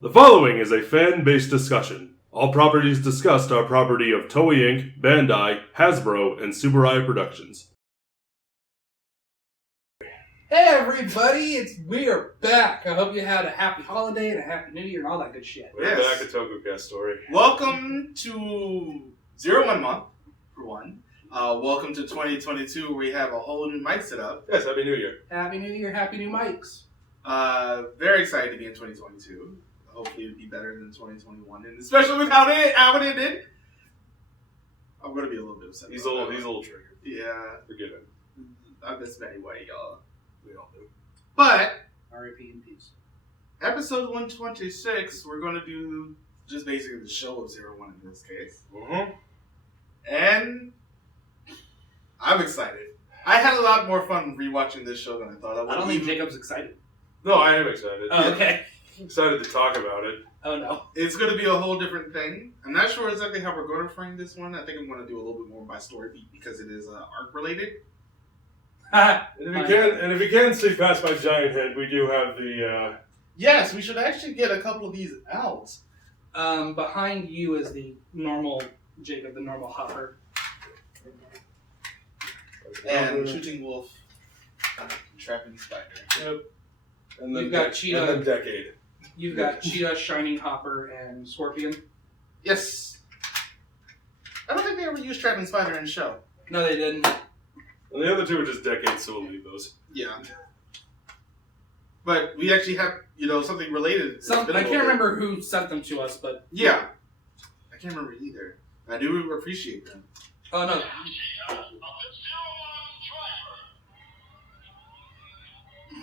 The following is a fan-based discussion. All properties discussed are property of Toei Inc., Bandai, Hasbro, and Subaru Productions. Hey everybody, we are back. I hope you had a happy holiday and a happy new year and all that good shit. We're back at Tokucast story. Welcome to Zero-One month, for one. Welcome to 2022, where we have a whole new mic set up. Yes, Happy New Year. Happy New Year, happy new mics. Very excited to be in 2022. Hopefully it'll be better than 2021, and especially with how it ended. I'm gonna be a little bit upset. He's a little triggered. Yeah. Forgive him. I miss him anyway, y'all. We all do. But R.I.P. in peace. episode 126, we're gonna do just basically the show of Zero-One in this case. Mm-hmm. And I'm excited. I had a lot more fun rewatching this show than I thought I would. I don't think Jacob's excited. No, I am excited. Oh, okay. I'm excited to talk about it. Oh no. It's going to be a whole different thing. I'm not sure exactly how we're going to frame this one. I think I'm going to do a little bit more by story beat because it is arc related. And if you can see past my giant head, we do have the. Yes, we should actually get a couple of these out. Behind you is the normal Jacob, the normal hopper. And Shooting Wolf, Trapping Spider. Yep. And then You've got Cheetah. And then Decade. You've got Cheetah, Shining Hopper, and Scorpion. Yes. I don't think they ever used Trapping Spider in the show. No, they didn't. And the other two are just Decade, so we'll leave those. Yeah. But we actually have, something related. I can't remember who sent them to us, but... Yeah. I can't remember either. I do appreciate them. Oh, no.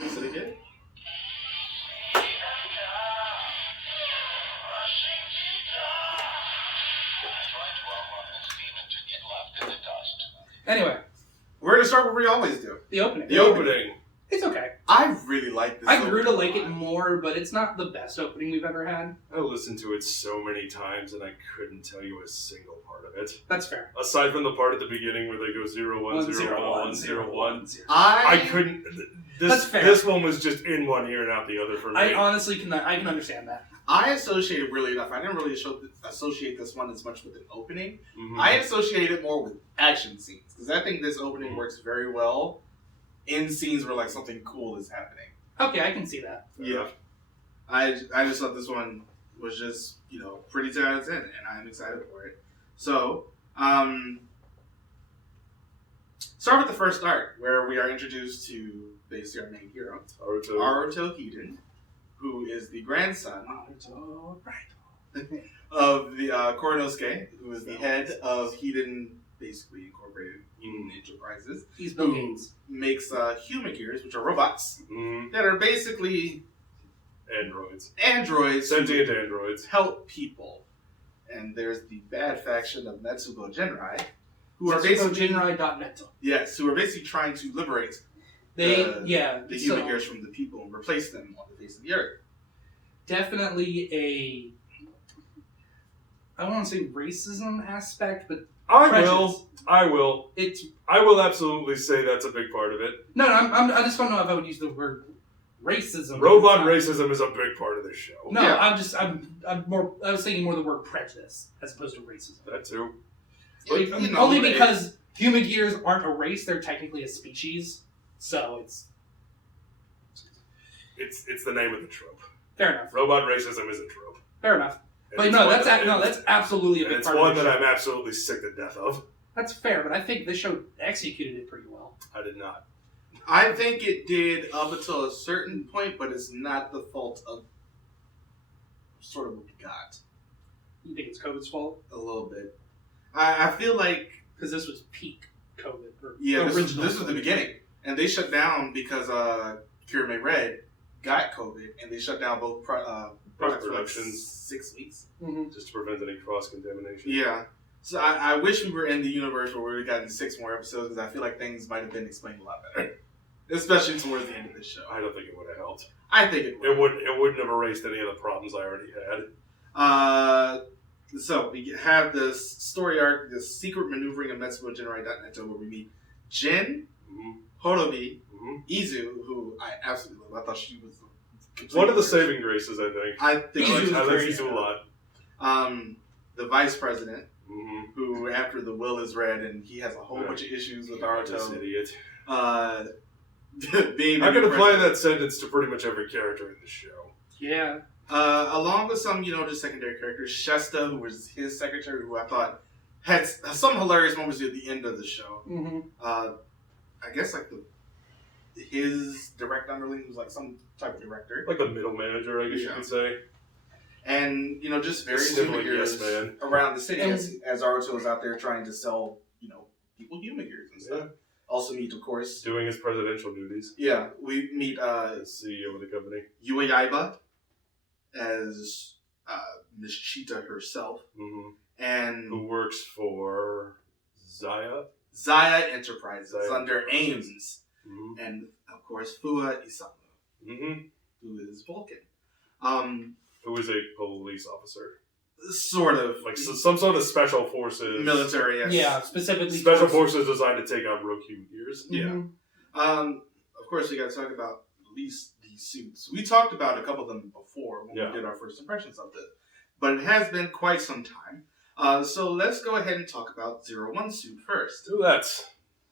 Is it again? Anyway. We're going to start where we always do. The opening. The opening. It's okay. I really like this. I grew to like it more, but it's not the best opening we've ever had. I listened to it so many times and I couldn't tell you a single part of it. That's fair. Aside from the part at the beginning where they go 0-1, 0-1, 0-1. I couldn't. That's fair. This one was just in one ear and out the other for me. I honestly can understand that. I associated really enough. I didn't really associate this one as much with an opening. Mm-hmm. I associated it more with action scenes because I think this opening works very well in scenes where like something cool is happening. Okay, I can see that. Yeah. I just thought this one was just, pretty 10 out of 10, and I'm excited for it. So, start with the first arc, where we are introduced to basically our main hero, Aruto Hiden, who is the grandson of the Koronosuke, who is the head of Hiden, basically incorporated Hiden Enterprises. He's Bill Gates. Makes human gears, which are robots, that are basically androids. Sentient androids. Help people. And there's the bad faction of Metsubo Genrai, who are basically... Genrai.net. Yes, who are basically trying to liberate the human gears from the people and replace them on the face of the earth. Definitely I don't want to say racism aspect, but I will absolutely say that's a big part of it. No, I just don't know if I would use the word racism. Robot racism is a big part of this show. No, yeah. I was thinking more the word prejudice as opposed to racism. That too. Only because human gears aren't a race; they're technically a species. So it's the name of the trope. Fair enough. Robot racism is a trope. Fair enough. And but no, that's absolutely a big part of it. It's one that I'm absolutely sick to death of. That's fair, but I think this show executed it pretty well. I did not. I think it did up until a certain point, but it's not the fault of sort of what we got. You think it's COVID's fault? A little bit. I feel like... Because this was peak COVID. This was the beginning. And they shut down because Kirame Red got COVID, and they shut down both products for like 6 weeks. Mm-hmm. Just to prevent any cross-contamination. Yeah. So I wish we were in the universe where we would have gotten 6 more episodes, because I feel like things might have been explained a lot better. Especially towards the end of this show. I don't think it would have helped. I think it would. It wouldn't have erased any of the problems I already had. So we have this story arc, this secret maneuvering of Metsubo Genrai.net, where we meet Jin, Horobi, Izu, who I absolutely love. I thought she was One of the saving graces, I think. I think I like to do a lot. The vice president, Mm-hmm. who after the will is read and he has a whole bunch of issues with This Naruto. idiot. Being I could apply that sentence to pretty much every character in the show. Yeah. Along with some, just secondary characters. Shesta, who was his secretary, who I thought had some hilarious moments at the end of the show. Mm-hmm. I guess like his direct underling was like some type of director. Like the middle manager, I guess you could say. And, just various Sniveling gears yes man. around the city And- as Naruto is out there trying to sell, people human gears and stuff. Yeah. Also meet, of course. Doing his presidential duties. Yeah, we meet As CEO of the company. Yua Yaiba as Miss Cheetah herself. Mm-hmm. And Who works for Zaya? Zaya Enterprises Zaya under Enterprises. Ames. Mm-hmm. And, of course, Fua Isamu, Mm-hmm. who is Vulcan. Who is a police officer. Sort of. Like some sort of special forces. Military, yes. Yeah, specifically. Special forces designed to take out rogue human gears. Yeah. Mm-hmm. Of course, we got to talk about at least these suits. We talked about a couple of them before when we did our first impressions of this, but it has been quite some time. So let's go ahead and talk about Zero-One suit first. Do that.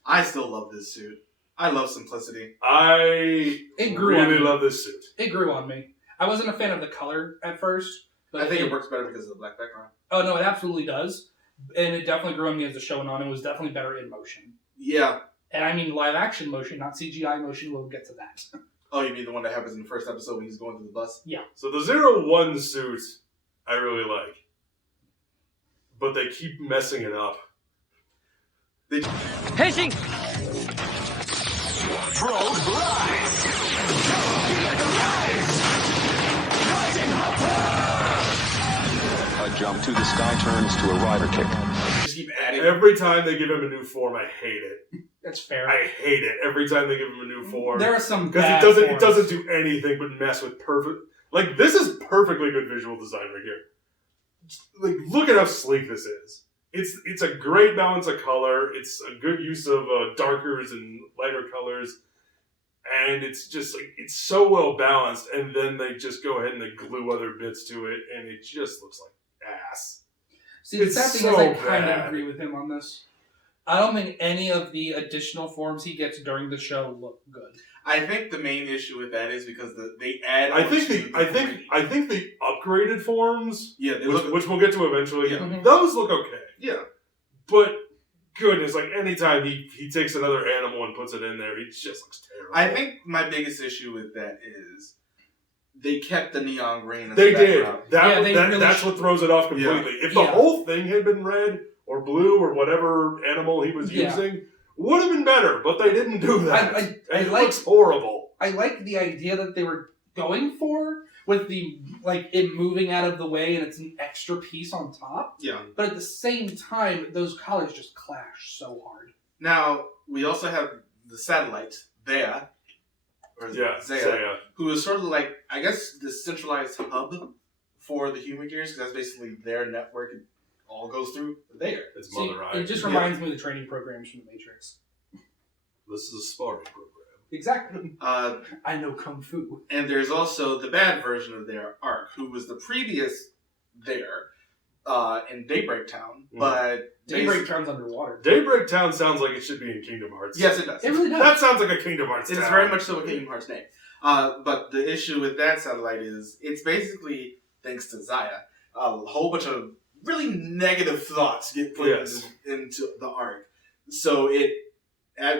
I still love this suit. I love simplicity. It grew on really me. love this suit. It grew on me. I wasn't a fan of the color at first. But I think it works better because of the black background. Oh, no, it absolutely does. And it definitely grew on me as the show went on. It was definitely better in motion. Yeah. And I mean live action motion, not CGI motion. We'll get to that. Oh, you mean the one that happens in the first episode when he's going through the bus? Yeah. So the Zero-One suit, I really like. But they keep messing it up. Henshin! A jump to the sky turns to a rider kick. Just keep adding. Every time they give him a new form, I hate it. That's fair. I hate it. Every time they give him a new form. There are some Because bad it forms. doesn't do anything but mess with perfect. Like, this is perfectly good visual design right here. Like, look at how sleek this is. It's a great balance of color. It's a good use of darkers and lighter colors. And it's just like, it's so well balanced. And then they just go ahead and they glue other bits to it. And it just looks like ass. See, the It's sad thing so is I kind of bad. agree with him on this. I don't think any of the additional forms he gets during the show look good. I think the main issue with that is because they add. I think onto the upgraded forms, Yeah, they which we'll get to eventually, Yeah. Mhm. those look okay. Yeah. But goodness, like anytime he takes another animal and puts it in there, it just looks terrible. I think my biggest issue with that is they kept the neon green. As they the did. background. That's what throws it off completely. If the Yeah. whole thing had been red or blue or whatever animal he was Yeah. using, would have been better. But they didn't do that. I it like- looks horrible. I like the idea that they were going for with the it moving out of the way and it's an extra piece on top. Yeah. But at the same time, those colors just clash so hard. Now we also have the satellite there, or Yeah, Zaya, who is sort of like, I guess, the centralized hub for the human gears, because that's basically their network. It all goes through there. It's See, Mother Eye. it just reminds me of the training programs from the Matrix. This is a sparring program. Exactly. Uh, I know Kung Fu. and there's also the bad version of their Arc, who was the previous there in Daybreak Town, but Daybreak turns underwater. Daybreak Town sounds like it should be in Kingdom Hearts. yes, it does. It really does. That sounds like a Kingdom Hearts It is town. very much so a Kingdom Hearts name. But the issue with that satellite is it's basically, thanks to Zaya, a whole bunch of really negative thoughts get put into the Arc. So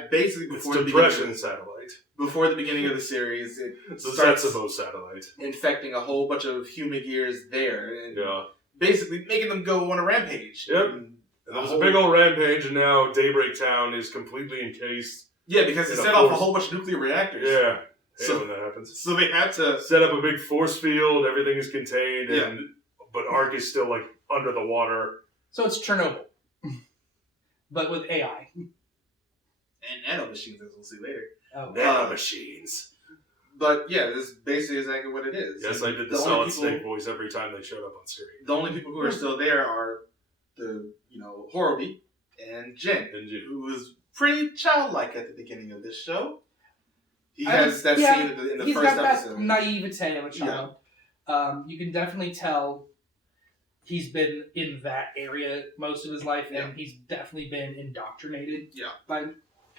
basically It's before depression satellite. before the beginning of the series, it It's a starts Setsubo satellite. infecting a whole bunch of human gears there and Yeah. basically making them go on a rampage. Yep. And And there was a big old rampage, and now Daybreak Town is completely encased. yeah, because it in a set off a force. whole bunch of nuclear reactors. Yeah. Hate So- when that happens. So they had to. Set up a big force field, everything is contained, Yeah. but Ark is still like under the water. So it's Chernobyl. But with AI. And nano machines, as we'll see later. Oh. Nanomachines. But yeah, this is basically exactly what it is. Yes, I did the only Solid people- Snake voice every time they showed up on screen. The only people who are still there are the, Horobi and Jin, And you. who was pretty childlike at the beginning of this show. He has that scene in the he's first got episode. that naivete of a child. You can definitely tell he's been in that area most of his life, and he's definitely been indoctrinated by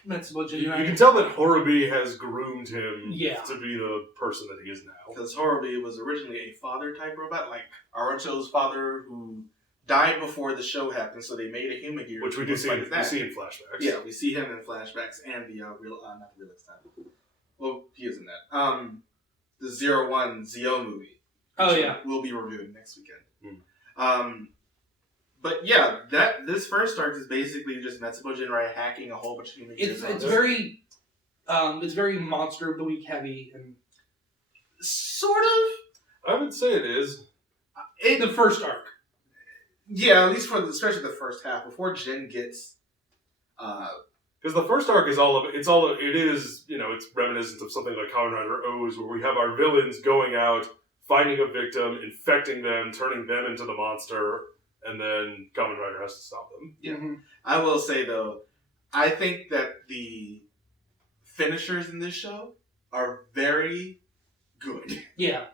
Metsubo Jinrai. You can tell that Horobi has groomed him to be the person that he is now. Because Horobi was originally a father-type robot, like Aruto's father, who died before the show happened, so they made a human gear. Which we do see, in flashbacks. Yeah, we see him in flashbacks and the not the real time. Well, he is in that. The Zero-One Zio movie. Oh, yeah. We'll be reviewing next weekend. Mm. But yeah, this first arc is basically just Metsubo Jinrai hacking a whole bunch of human gears. It's very Monster of the Week heavy, and sort of. I would say it is. The first arc. Yeah, at least especially the first half before Jin gets. Because the first arc is it's reminiscent of something like Kamen Rider O's, where we have our villains going out, finding a victim, infecting them, turning them into the monster, and then Kamen Rider has to stop them. Yeah. Mm-hmm. I will say though, I think that the finishers in this show are very good. Yeah.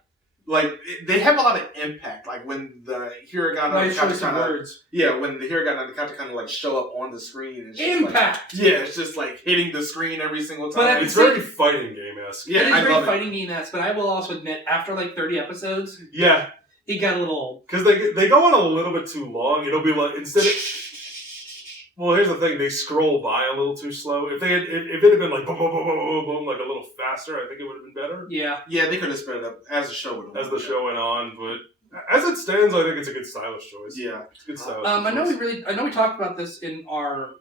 Like, they have a lot of impact. Like, when the Hiragana and Katakana... Yeah, when the Hiragana and the Katakana, like, show up on the screen. It's impact! Like, yeah, it's just, like, hitting the screen every single time. But it's very fighting game-esque. Yeah, it is I very love fighting game-esque, but I will also admit, after, like, 30 episodes... Yeah. It got a little... Because they go on a little bit too long. It'll be like, instead of... Well, here's the thing. They scroll by a little too slow. If it had been like boom, boom, boom, boom, boom, boom, like a little faster, I think it would have been better. Yeah. Yeah, they could have sped it up as the show went on. As the show went on, but as it stands, I think it's a good stylish choice. Yeah. It's a good stylish choice. I know we talked about this in our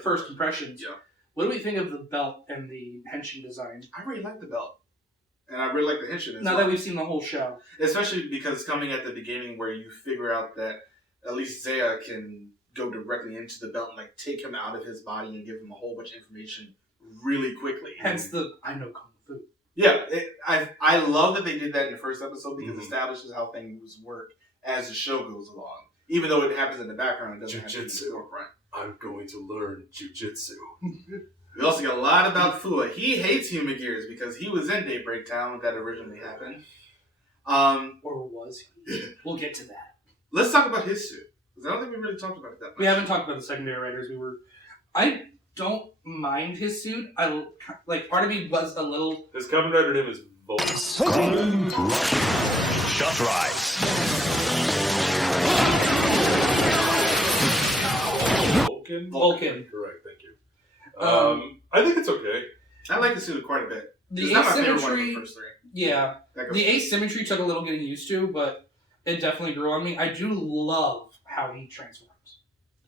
first impressions. Yeah. What do we think of the belt and the Henshin design? I really like the belt. And I really like the Henshin as now well. that we've seen the whole show. Especially because coming at the beginning where you figure out that at least Zaya can go directly into the belt and like take him out of his body and give him a whole bunch of information really quickly. Hence the I know Kung Fu. Yeah, I love that they did that in the first episode because it establishes how things work as the show goes along. Even though it happens in the background, it doesn't happen in the forefront. I'm going to learn jujitsu. We also got a lot about Fua. He hates human gears because he was in Daybreak Town when that originally happened. Or was he? We'll get to that. Let's talk about his suit. I don't think we really talked about it that much. We haven't talked about the secondary writers. I don't mind his suit. Part of me was a little... His Kamen Rider name is Vulcan. Shut rise. Vulcan? Correct, thank you. I think it's okay. I like the suit quite a bit. The not my favorite one of asymmetry... the first three. Yeah. The asymmetry took a little getting used to, but it definitely grew on me. I do love how he transforms.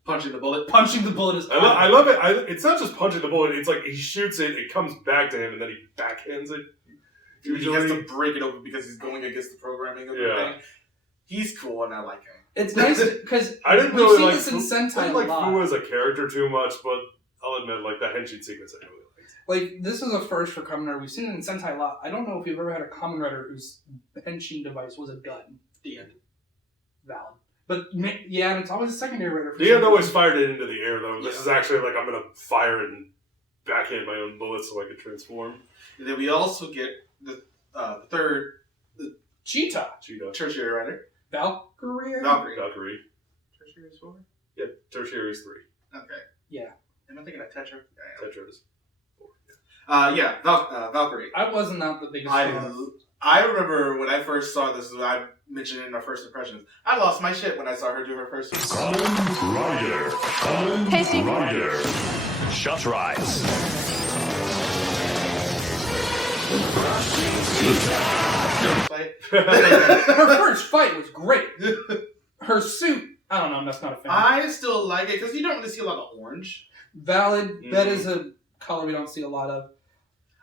Punching the bullet. Punching the bullet is I love it. It's not just punching the bullet. It's like he shoots it, it comes back to him, and then he backhands it. He has to break it open because he's going against the programming of the thing. He's cool, and I like him. It's nice because I didn't we've really seen this in Sentai I didn't like a lot. Fu as a character too much, but I'll admit, like, that Henshin sequence I really liked. Like, this is a first for Kamen Rider. We've seen it in Sentai a lot. I don't know if you've ever had a Kamen Rider whose Henshin device was a gun. The end. Valid. But, yeah, and it's always a secondary rider. The end always fired it into the air, though. This is actually like, I'm going to fire it and backhand my own bullets so I can transform. And then we also get the third... Cheetah. Tertiary rider. Valkyrie. Tertiary is 4? Yeah, Tertiary is 3. Okay. Yeah. Am I thinking of Tetra? Tetra is 4. Yeah, Valkyrie. I wasn't the biggest fan. I remember when I first saw this, I mentioned it in our first impressions. I lost my shit when I saw her do her first. Kamen Rider. Kamen Rider. Shut rise. Her first fight was great. Her suit, I don't know, I'm just not a fan. I still like it because you don't really see a lot of orange. Valid. That is a color we don't see a lot of.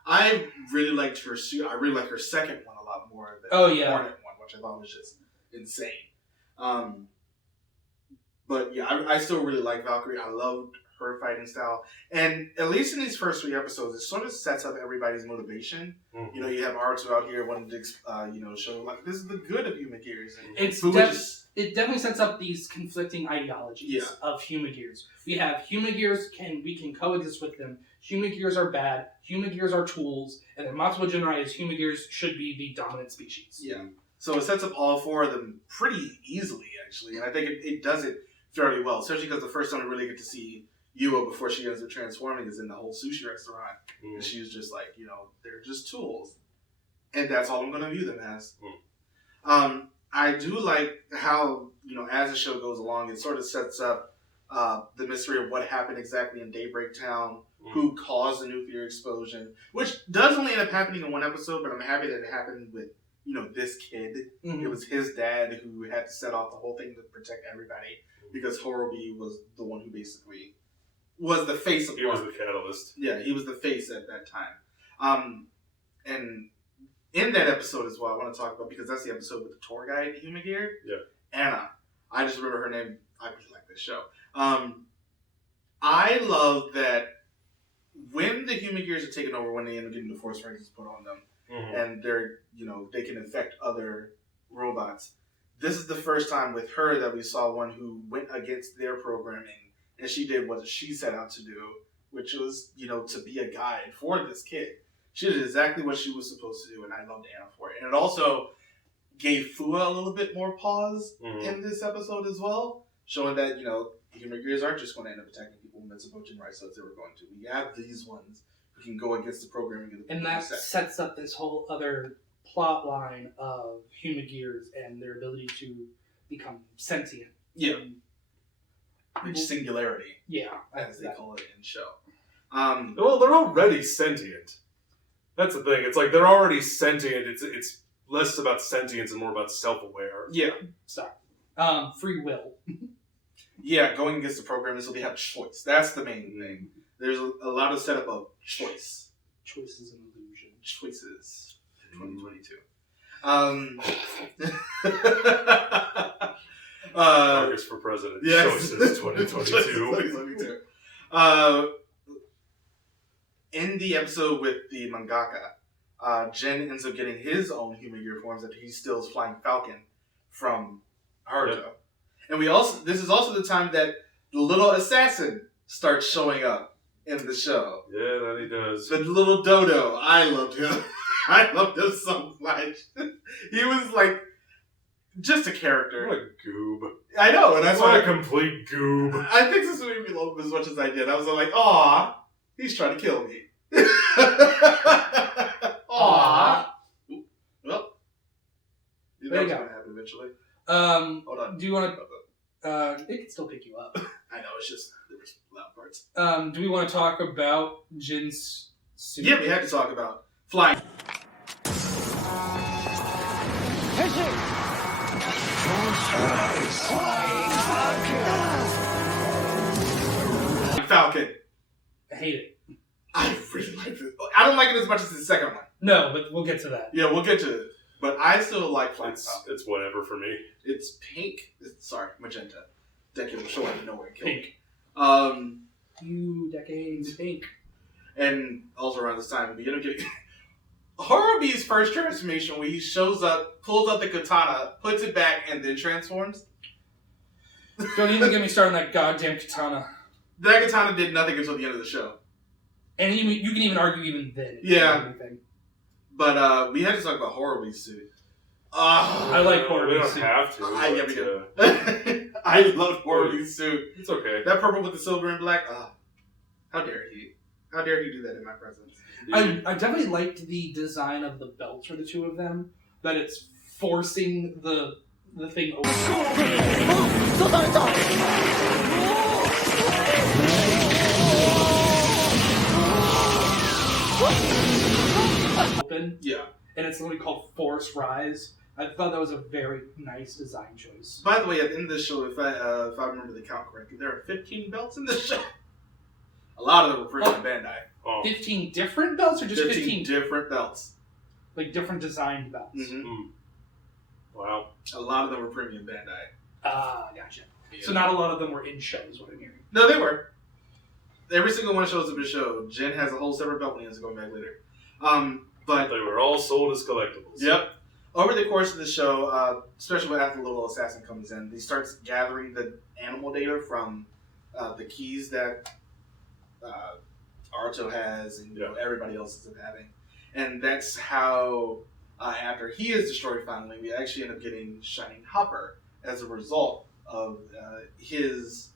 I really liked her suit. I really like her second one a lot more than the Hornet one, which I thought was just insane. But yeah, I still really like Valkyrie. I loved her fighting style. And at least in these first 3 episodes, it sort of sets up everybody's motivation. Mm-hmm. You know, you have Aruto out here wanting to, show, like, this is the good of human gears. And it definitely sets up these conflicting ideologies of human gears. We have human gears, we can coexist with them. human gears are bad, human gears are tools, and then Matsuo Jinrai is human gears should be the dominant species. Yeah. So it sets up all four of them pretty easily, actually, and I think it does it fairly well, especially because the first time we really get to see Yuo before she ends up transforming is in the whole sushi restaurant, and she's just like, they're just tools, and that's all I'm going to view them as. I do like how, as the show goes along, it sort of sets up the mystery of what happened exactly in Daybreak Town, who caused the nuclear explosion, which does only end up happening in one episode, but I'm happy that it happened with, this kid. It was his dad who had to set off the whole thing to protect everybody, because Horobi was the one who basically was the face of He was the catalyst. Yeah, he was the face at that time. And in that episode as well, I want to talk about, because that's the episode with the tour guide, Human Gear. Yeah. Anna. I just remember her name. I really like this show. I love that when the Human Gears are taken over, when they end up getting the Force Rangers put on them, and they're, they can infect other robots. This is the first time with her that we saw one who went against their programming, and she did what she set out to do, which was, to be a guide for this kid. She did exactly what she was supposed to do, and I loved Anna for it. And it also gave Fua a little bit more pause in this episode as well, showing that, Human Gears aren't just going to end up attacking people when Mitsubo Jinrai says they were going to. We have these ones who can go against the programming of the and that sets up this whole other plot line of Human Gears and their ability to become sentient. Yeah. Which singularity. Yeah. As they call it in show. Well, they're already sentient. That's the thing. It's like they're already sentient. It's less about sentience and more about self-aware. Yeah. Stop. Free will. Yeah, going against the programming, so they have choice. That's the main thing. There's a lot of setup of choice. Choice is an illusion. Choices. 2022. Marcus for president. Yes. Choices 2022. 2022. In the episode with the mangaka, Jin ends up getting his own Human Gear forms that he steals Flying Falcon from Haruto. Yep. And this is also the time that the little assassin starts showing up in the show. Yeah, that he does. The little dodo. I loved him. I loved him so much. He was like just a character. What a goob. I know, and that's what why a complete goob. I think this made me love him as much as I did. I was like, aw, he's trying to kill me. Aw. Well, there you go. Gonna happen eventually. Hold on. Do you want to? It can still pick you up. I know, it's just there was loud parts. Do we want to talk about Jin's suit? Yeah, we had to talk about flying. Falcon. I hate it. I really like it. I don't like it as much as the second one. No, but we'll get to that. Yeah, we'll get to it. But I still like Flying Falcon. It's whatever for me. It's pink. Magenta. Decade will show out of nowhere. Pink. Decades pink. And also around this time, we end up getting Horobi's first transformation, where he shows up, pulls out the katana, puts it back, and then transforms. Don't even get me started on that goddamn katana. That katana did nothing until the end of the show. And you can even argue even then. Yeah. But we had to talk about Horobi's suit. I like Horobi's suit. We don't have to. Yeah, we do. I love Horobi's suit. It's okay. That purple with the silver and black. How dare he? How dare he do that in my presence? I definitely liked the design of the belts for the two of them. That it's forcing the thing open. Open. Yeah. And it's literally called Force Rise. I thought that was a very nice design choice. By the way, at the end of this show, if I remember the count correctly, there are 15 belts in this show. A lot of them were premium Bandai. 15 different belts or just 15 different belts? Like different designed belts. Mm-hmm. Wow. A lot of them were premium Bandai. Gotcha. Yeah. So not a lot of them were in shows, what I'm hearing. No, they were. Every single one shows up in the show. Jen has a whole separate belt when he has to go back later. But they were all sold as collectibles. Yep. Over the course of the show, especially when after the little assassin comes in, he starts gathering the animal data from the keys that Aruto has, and everybody else is having. And that's how, after he is destroyed finally, we actually end up getting Shining Hopper as a result of his...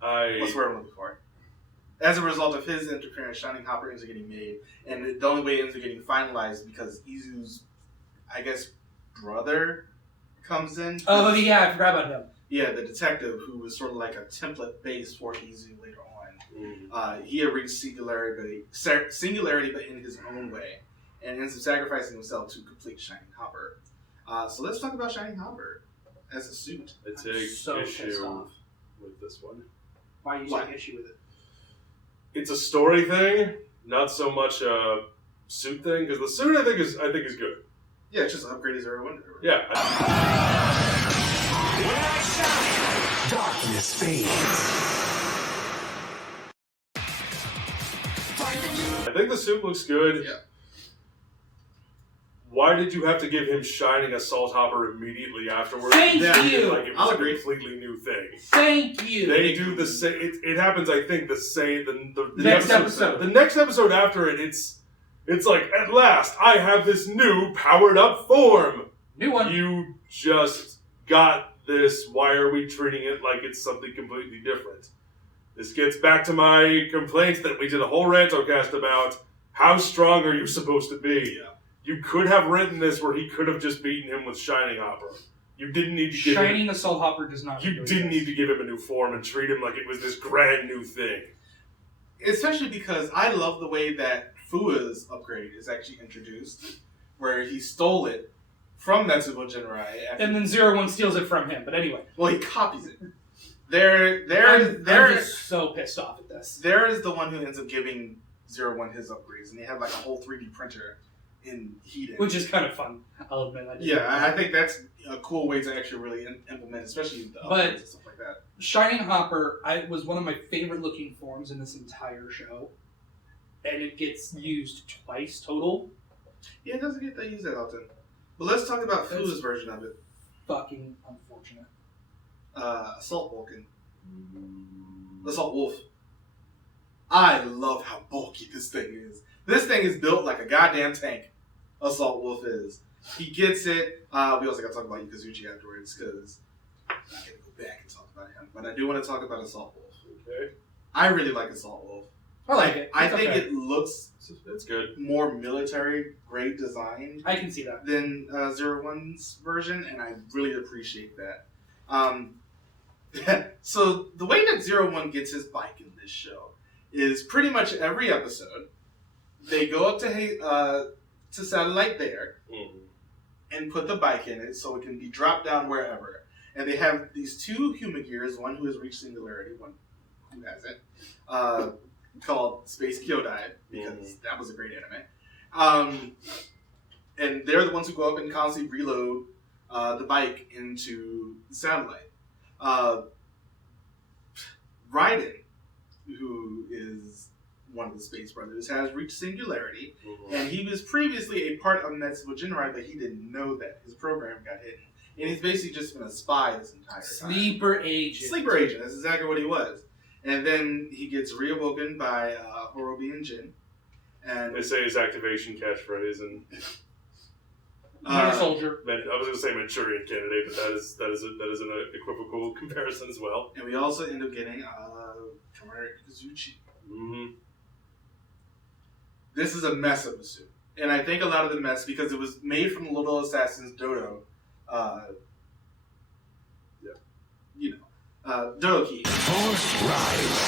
What's the word I'm looking for? As a result of his interference, Shining Hopper ends up getting made, and the only way it ends up getting finalized because Izu's, I guess, brother comes in. Oh yeah, I forgot about him. Yeah, the detective who was sort of like a template base for Izu later on. He had reached singularity, but in his own way, and ends up sacrificing himself to complete Shining Hopper. So let's talk about Shining Hopper as a suit. I take so issue with this one. Why are you taking issue with it? It's a story thing, not so much a suit thing. Because the suit I think is good. Yeah, it's just upgraded Zero-One. Yeah. When I shine, darkness fades. I think the suit looks good. Yeah. Why did you have to give him Shining Assault Hopper immediately afterwards? Thank you! Like it was a completely new thing. Thank you! They do the same. It happens, I think, the same. The next episode. The next episode after it, it's like, at last, I have this new powered up form. New one. You just got this. Why are we treating it like it's something completely different? This gets back to my complaints that we did a whole Rantocast about. How strong are you supposed to be? Yeah. You could have written this where he could have just beaten him with Shining Hopper. You didn't need to give Shining Assault Hopper does not. You didn't need to give him a new form and treat him like it was this grand new thing. Especially because I love the way that Fua's upgrade is actually introduced, where he stole it from Metsubo Jinrai. And then Zero-One steals it from him. But anyway. Well, he copies it. I'm just so pissed off at this. There is the one who ends up giving Zero-One his upgrades, and they have like a whole 3D printer in Hedon. Which is kind of fun, I'll admit. I think that's a cool way to actually really implement, especially the upgrades and stuff like that. Shining Hopper was one of my favorite looking forms in this entire show. And it gets used twice total. Yeah, it doesn't get that used that often. But let's talk about Fua's version of it. Fucking unfortunate. Assault Vulcan. Assault Wolf. I love how bulky this thing is. This thing is built like a goddamn tank. Assault Wolf is. He gets it. We also got to talk about Yukazuchi afterwards because I got to go back and talk about him. But I do want to talk about Assault Wolf. Okay. I really like Assault Wolf. I like it. I think it looks it's good. More military grade design. I can see that. Than Zero-One's version, and I really appreciate that. So the way that Zero-One gets his bike in this show is pretty much every episode they go up to Satellite Bear and put the bike in it so it can be dropped down wherever. And they have these two human gears, one who has reached singularity, one who hasn't, called Space Kyodai, because that was a great anime. And they're the ones who go up and constantly reload the bike into the satellite. Raiden, who is one of the Space Brothers, has reached singularity, and he was previously a part of Metsubo Jinrai, but he didn't know that. His program got hidden. And he's basically just been a spy this entire time. Sleeper agent. Sleeper agent, that's exactly what he was. And then he gets reawoken by Horobi and Jin. And they say his activation catchphrase and soldier. I was going to say Manchurian Candidate, but that is an equivocal comparison as well. And we also end up getting Kamen Kazuchi. Mm-hmm. This is a mess of a suit. And I think a lot of the mess, because it was made from Little Assassin's Dodo. Dodo Key. Force rise.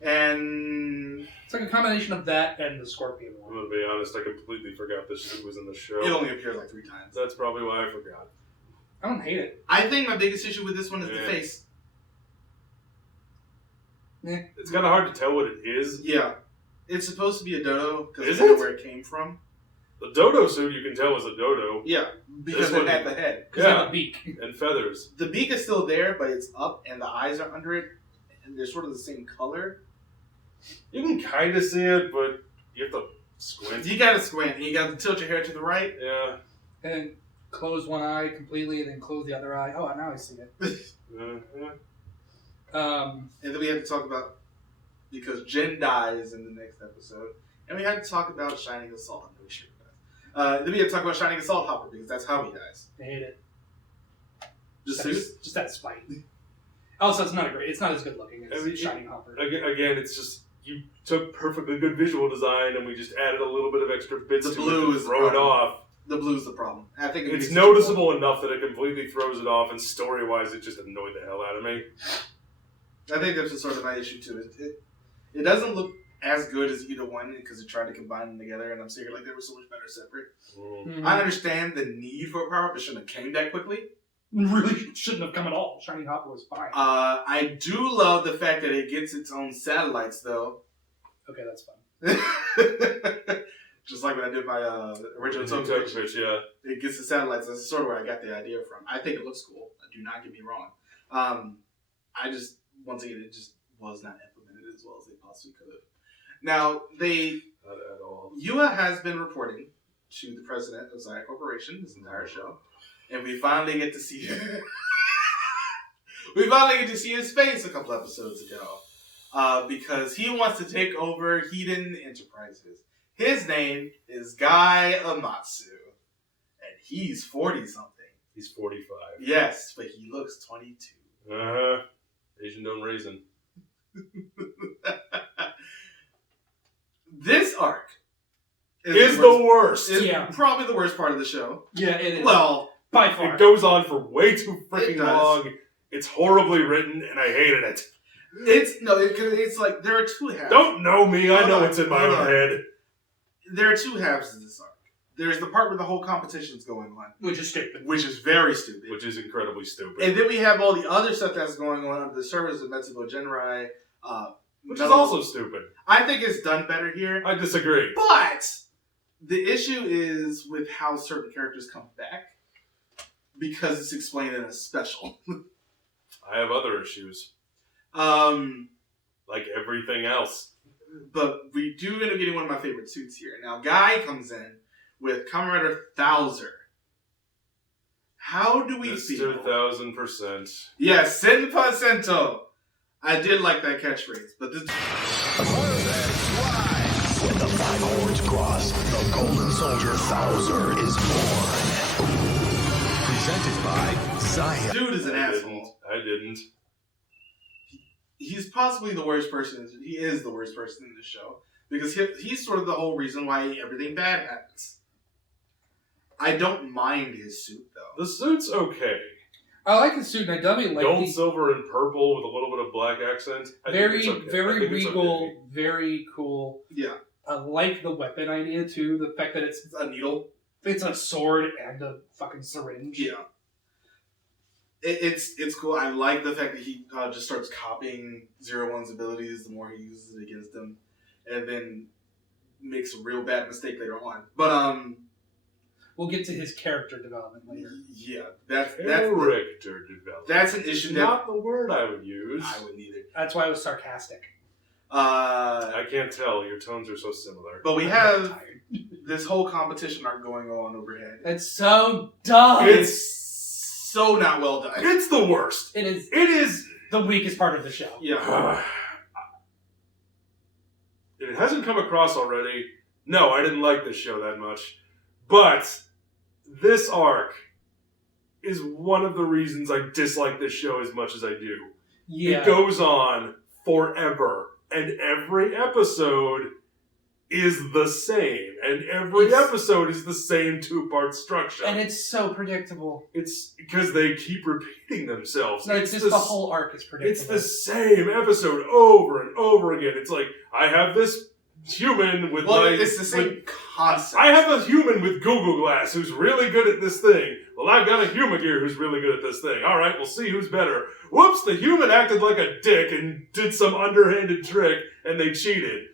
And it's like a combination of that and the Scorpion I'm one. going to be honest, I completely forgot this shit was in the show. it only appears like 3 times. That's probably why I forgot. I don't hate it. I think my biggest issue with this one is the face. It's kind of hard to tell what it is. Yeah. It's supposed to be a dodo because Is that's it? where it came from. The dodo suit you can tell is a dodo. Yeah, because it had the head. Because it had a beak. And feathers. The beak is still there, but it's up and the eyes are under it, and they're sort of the same color. You can kind of see it, but you have to squint. You gotta squint, and you gotta tilt your hair to the right. Yeah. And then close one eye completely, and then close the other eye. Oh, now I see it. And then we had to talk about, because Jin dies in the next episode, and we had to talk about Shining Assault. I'm really sure about that. Then we had to talk about Shining Assault Hopper, because that's how he dies. I hate it. Just that spite. Also, it's not it's not as good looking as Shining Hopper. Again, it's just you took perfectly good visual design and we just added a little bit of extra bits The to blue it is to throw it off. The blue's the problem. I think It's noticeable enough that it completely throws it off, and story-wise, it just annoyed the hell out of me. I think that's just sort of my issue too. It doesn't look as good as either one because it tried to combine them together, and I'm saying like they were so much better separate. Mm-hmm. I understand the need for a power, but shouldn't have came that quickly. Really shouldn't have come at all. Shining Hopper was fine. I do love the fact that it gets its own satellites, though. Okay, that's fun. Just like when I did my original Tokucast, yeah. It gets the satellites. That's sort of where I got the idea from. I think it looks cool. Do not get me wrong. I just, once again, it just was not implemented as well as they possibly could have. Now, Not at all. Yua has been reporting to the president of Zaya Corporation this entire show, and we finally get to see his face a couple episodes ago, because he wants to take over Hedon Enterprises. His name is Guy Amatsu, and he's 40-something. He's 45. Yes, but he looks 22. Uh-huh. Asian don't raisin. This arc Is the worst. Is Yeah. probably the worst part of the show. Yeah, it is. Well, by far. It goes on for way too It freaking does. long. It's horribly written, and I hated it. it's like there are two halves. Don't know me. I Hold know on, what's in my hold own on. head. There are two halves to this arc. There's the part where the whole competition's going on, Which is stupid. which is very stupid. Which is incredibly stupid. And then we have all the other stuff that's going on under the surface of Metsubo Genrai. Which is also stupid. I think it's done better here. I disagree. But the issue is with how certain characters come back, because it's explained in a special. I have other issues. Like everything else. But we do end up getting one of my favorite suits here. Now, Guy comes in with Kamen Rider Thouser. How do we feel? Mr. 1000%. Yes, 100%. I did like that catchphrase, but this... When the five horns cross, the Golden Soldier Thouser is born. Presented by Zion. dude is an asshole. I didn't. He's possibly the worst person. He is the worst person in the show. Because he's sort of the whole reason why everything bad happens. I don't mind his suit, though. The suit's okay. I like the suit, and I definitely like Gold, the silver, and purple with a little bit of black accent. I think very, it's okay. I very think it's regal, okay. very cool. Yeah. I like the weapon idea, too. The fact that it's A needle. a sword and a fucking syringe. Yeah. It's cool. I like the fact that he just starts copying Zero-One's abilities the more he uses it against him. And then makes a real bad mistake later on. But, We'll get to his character development later. yeah. That's Character development. That's an issue that Not the word I would use. I wouldn't either. That's why I was sarcastic. I can't tell. Your tones are so similar. But we I'm have tired. this whole competition arc going on overhead. It's so dumb. It's so not well done. It's the worst. It is It is. the weakest part of the show. Yeah. If it hasn't come across already, no, I didn't like this show that much. But this arc is one of the reasons I dislike this show as much as I do. Yeah. It goes on forever, and every episode is the same, and every episode is the same two-part structure. And it's so predictable. It's because they keep repeating themselves. No, it's just the whole arc is predictable. It's the same episode over and over again. It's like, I have this human with It's the same concept. I have a human with Google Glass who's really good at this thing. Well, I've got a human gear who's really good at this thing. All right, we'll see who's better. Whoops, the human acted like a dick and did some underhanded trick, and they cheated.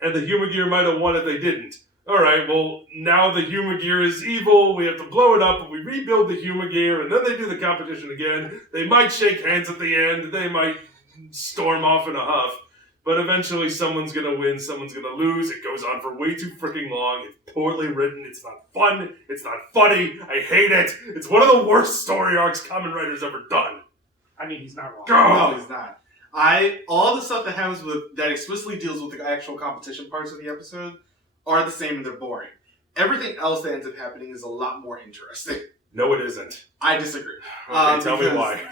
And the human gear might have won if they didn't. All right, well, now the human gear is evil. We have to blow it up, and we rebuild the human gear, and then they do the competition again. They might shake hands at the end. They might storm off in a huff. But eventually someone's going to win, someone's going to lose. It goes on for way too freaking long. It's poorly written. It's not fun. It's not funny. I hate it. It's one of the worst story arcs Kamen Rider's ever done. I mean, he's not wrong. No, he's not. All the stuff that happens that explicitly deals with the actual competition parts of the episode are the same and they're boring. Everything else that ends up happening is a lot more interesting. No, it isn't. I disagree. Okay, tell me why.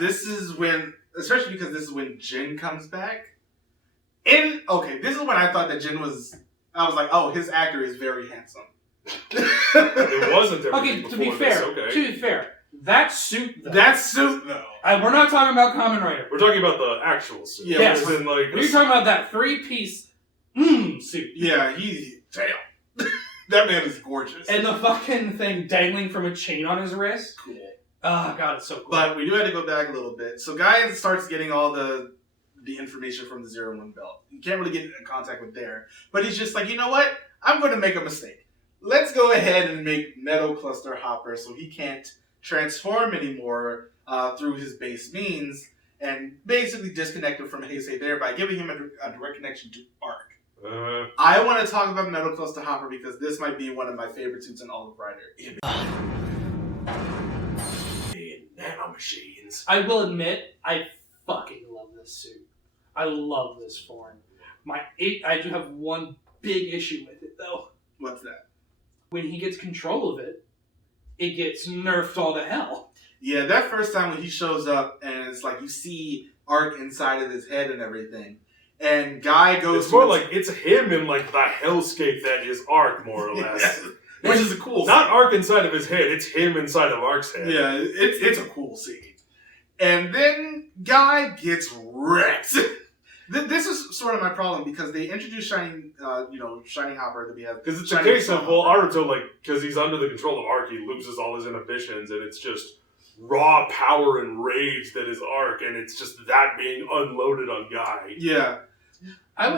Especially because this is when Jin comes back. This is when I thought that Jin was. I was like, oh, his actor is very handsome. It wasn't. Okay, to be fair, that suit, though. We're not talking about Kamen Rider. We're talking about the actual suit. Yeah, yes. We're talking about that 3-piece suit. Yeah, damn. That man is gorgeous. And the fucking thing dangling from a chain on his wrist. Cool. Oh, God, it's so cool. But we do have to go back a little bit. So Guy starts getting all the information from the Zero-One belt. You can't really get in contact with there. But he's just like, you know what? I'm going to make a mistake. Let's go ahead and make Metal Cluster Hopper so he can't transform anymore through his base means and basically disconnect him from Heisei there by giving him a direct connection to Arc. I want to talk about Metal Cluster Hopper because this might be one of my favorite suits in all of Rider. Nanomachines. I will admit, I fucking love this suit. I love this form. I do have one big issue with it, though. What's that? When he gets control of it, it gets nerfed all to hell. Yeah, that first time when he shows up and it's like you see Arc inside of his head and everything. And Guy goes. It's more like it's him in like the hellscape that is Arc, more or less. Which is a cool not scene. Arc inside of his head, it's him inside of Arc's head. Yeah, it's a cool scene. And then Guy gets wrecked. This is sort of my problem because they introduced Shining Hopper that we have. Because it's a case of, Aruto, because he's under the control of Arc, he loses all his inhibitions, and it's just raw power and rage that is Arc, and it's just that being unloaded on Guy. Yeah. I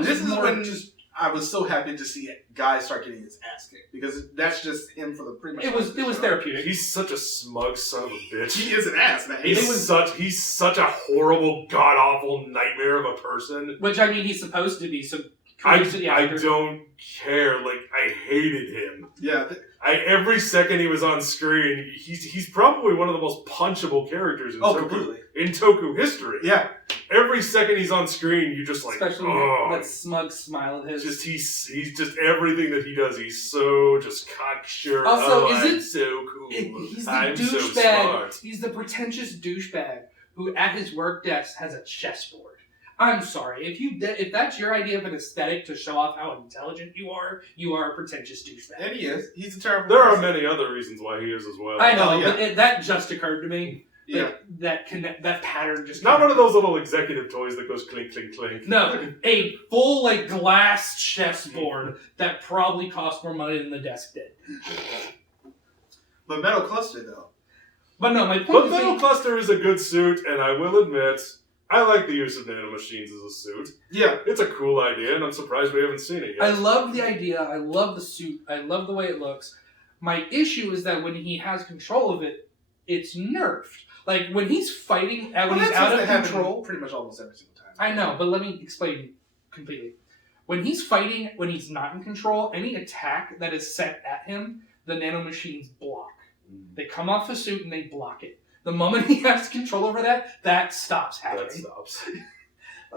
was so happy to see Guy start getting his ass kicked because that's just him for the pretty much. It was therapeutic. He's such a smug son of a bitch. He is an ass, man. He's such a horrible, god awful nightmare of a person. Which I mean, he's supposed to be. So I don't care. I hated him. Yeah. Every second he was on screen, he's probably one of the most punchable characters in Toku history. Yeah. Every second he's on screen, you just especially that smug smile of his. Just he's just everything that he does. He's so just cocksure. Also, I'm so cool. He's the I'm douchebag. so smart. He's the pretentious douchebag who, at his work desk, has a chessboard. I'm sorry, if that's your idea of an aesthetic to show off how intelligent you are a pretentious douchebag. And he is. He's a terrible. There person. are many other reasons why he is as well. I know, but that just occurred to me. Yeah. That pattern just. Not one of those little executive toys that goes clink, clink, clink. No, a full glass chessboard that probably cost more money than the desk did. But Metal Cluster though. But no, my point. But Metal Cluster is a good suit, and I will admit, I like the use of nanomachines as a suit. Yeah. It's a cool idea, and I'm surprised we haven't seen it yet. I love the idea. I love the suit. I love the way it looks. My issue is that when he has control of it, it's nerfed. When he's fighting, when he's out of control... Pretty much almost every single time. I know, but let me explain completely. When he's fighting, when he's not in control, any attack that is set at him, the nanomachines block. They come off the suit and they block it. The moment he has control over that stops happening. That stops.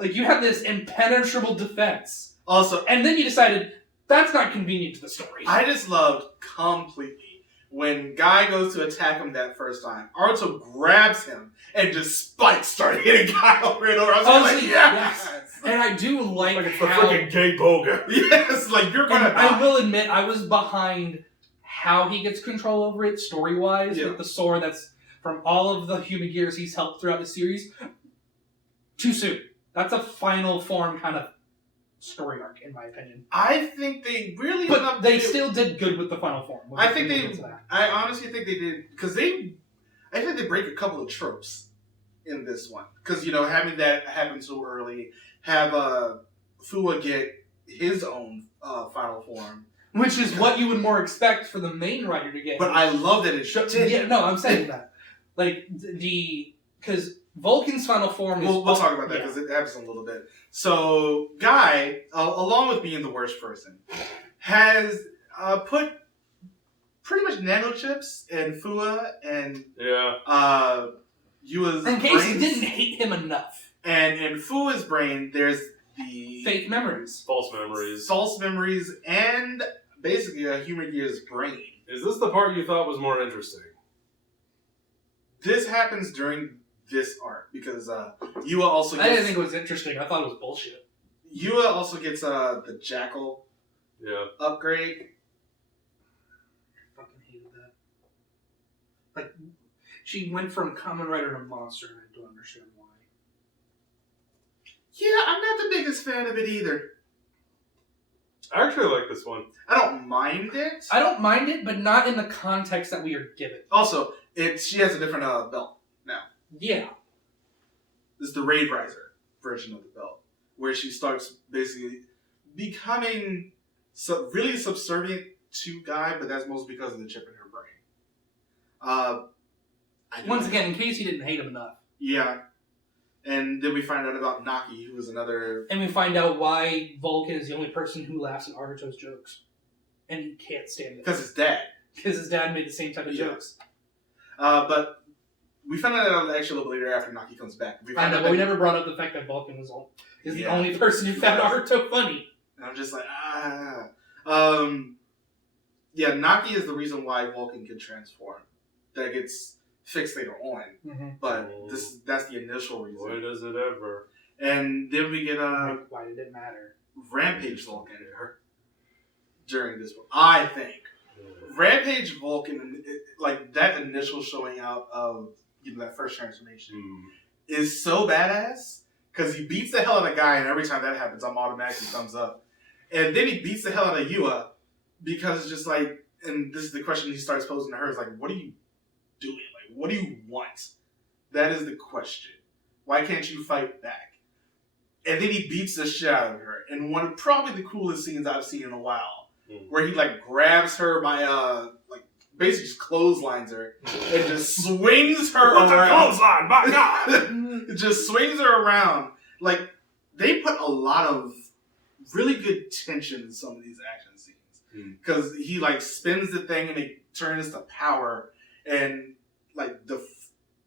You have this impenetrable defense. Also, and then you decided, that's not convenient to the story. I just loved completely when Guy goes to attack him that first time, Aruto grabs him and just spikes start hitting Guy over and over. I was like, yes! And I do like it's the freaking gay boga. Yes, you're gonna die. I will admit, I was behind how he gets control over it story-wise with the sword that's from all of the human gears he's helped throughout the series. Too soon. That's a final form kind of story arc, in my opinion. I think they really... But they still did good with the final form. I honestly think they did, because I think they break a couple of tropes in this one. Because, having that happen so early, have Fua get his own final form. Which is what you would more expect for the main writer to get. But I love that it did. Yeah, no, I'm saying that. Because Vulcan's final form is... We'll talk about that, because it happens a little bit. So, Guy, along with being the worst person, has put pretty much nanochips in Fua and Yua's In case brains, you didn't hate him enough. and in Fua's brain, there's the Fake memories. False memories, and basically a human gear's brain. Is this the part you thought was more interesting? This happens during this arc because Yua also gets... I didn't think it was interesting. I thought it was bullshit. Yua also gets the Jackal upgrade. I fucking hated that. Like, she went from Kamen Rider to Monster, and I don't understand why. Yeah, I'm not the biggest fan of it either. I actually like this one. I don't mind it. I don't mind it, but not in the context that we are given. Also, she has a different belt now. Yeah. This is the Raid Riser version of the belt, where she starts basically becoming really subservient to Guy, but that's mostly because of the chip in her brain. Once again, in case you didn't hate him enough. Yeah. And then we find out about Naki, who is another... And we find out why Vulcan is the only person who laughs at Aruto's jokes. And he can't stand it. Because his dad. Because his dad made the same type of jokes. But we found out actually a little later after Naki comes back. I know, but we never brought up the fact that Vulcan is the only person who found Aruto funny. And I'm just like, Yeah, Naki is the reason why Vulcan can transform. That gets fixed later on. Mm-hmm. But that's the initial reason. Why does it ever? And then we get why did it matter? Rampage Vulcan during this one. I think Rampage Vulcan, like that initial showing out of that first transformation, is so badass because he beats the hell out of a guy, and every time that happens, I'm automatically thumbs up. And then he beats the hell out of Yua because it's just like, and this is the question he starts posing to her: is like, what are you doing? Like, what do you want? That is the question. Why can't you fight back? And then he beats the shit out of her in one of probably the coolest scenes I've seen in a while, where he like grabs her by like basically just clotheslines her and just swings her around. Clothesline, my God! It just swings her around. Like they put a lot of really good tension in some of these action scenes because he like spins the thing and it turns to power, and like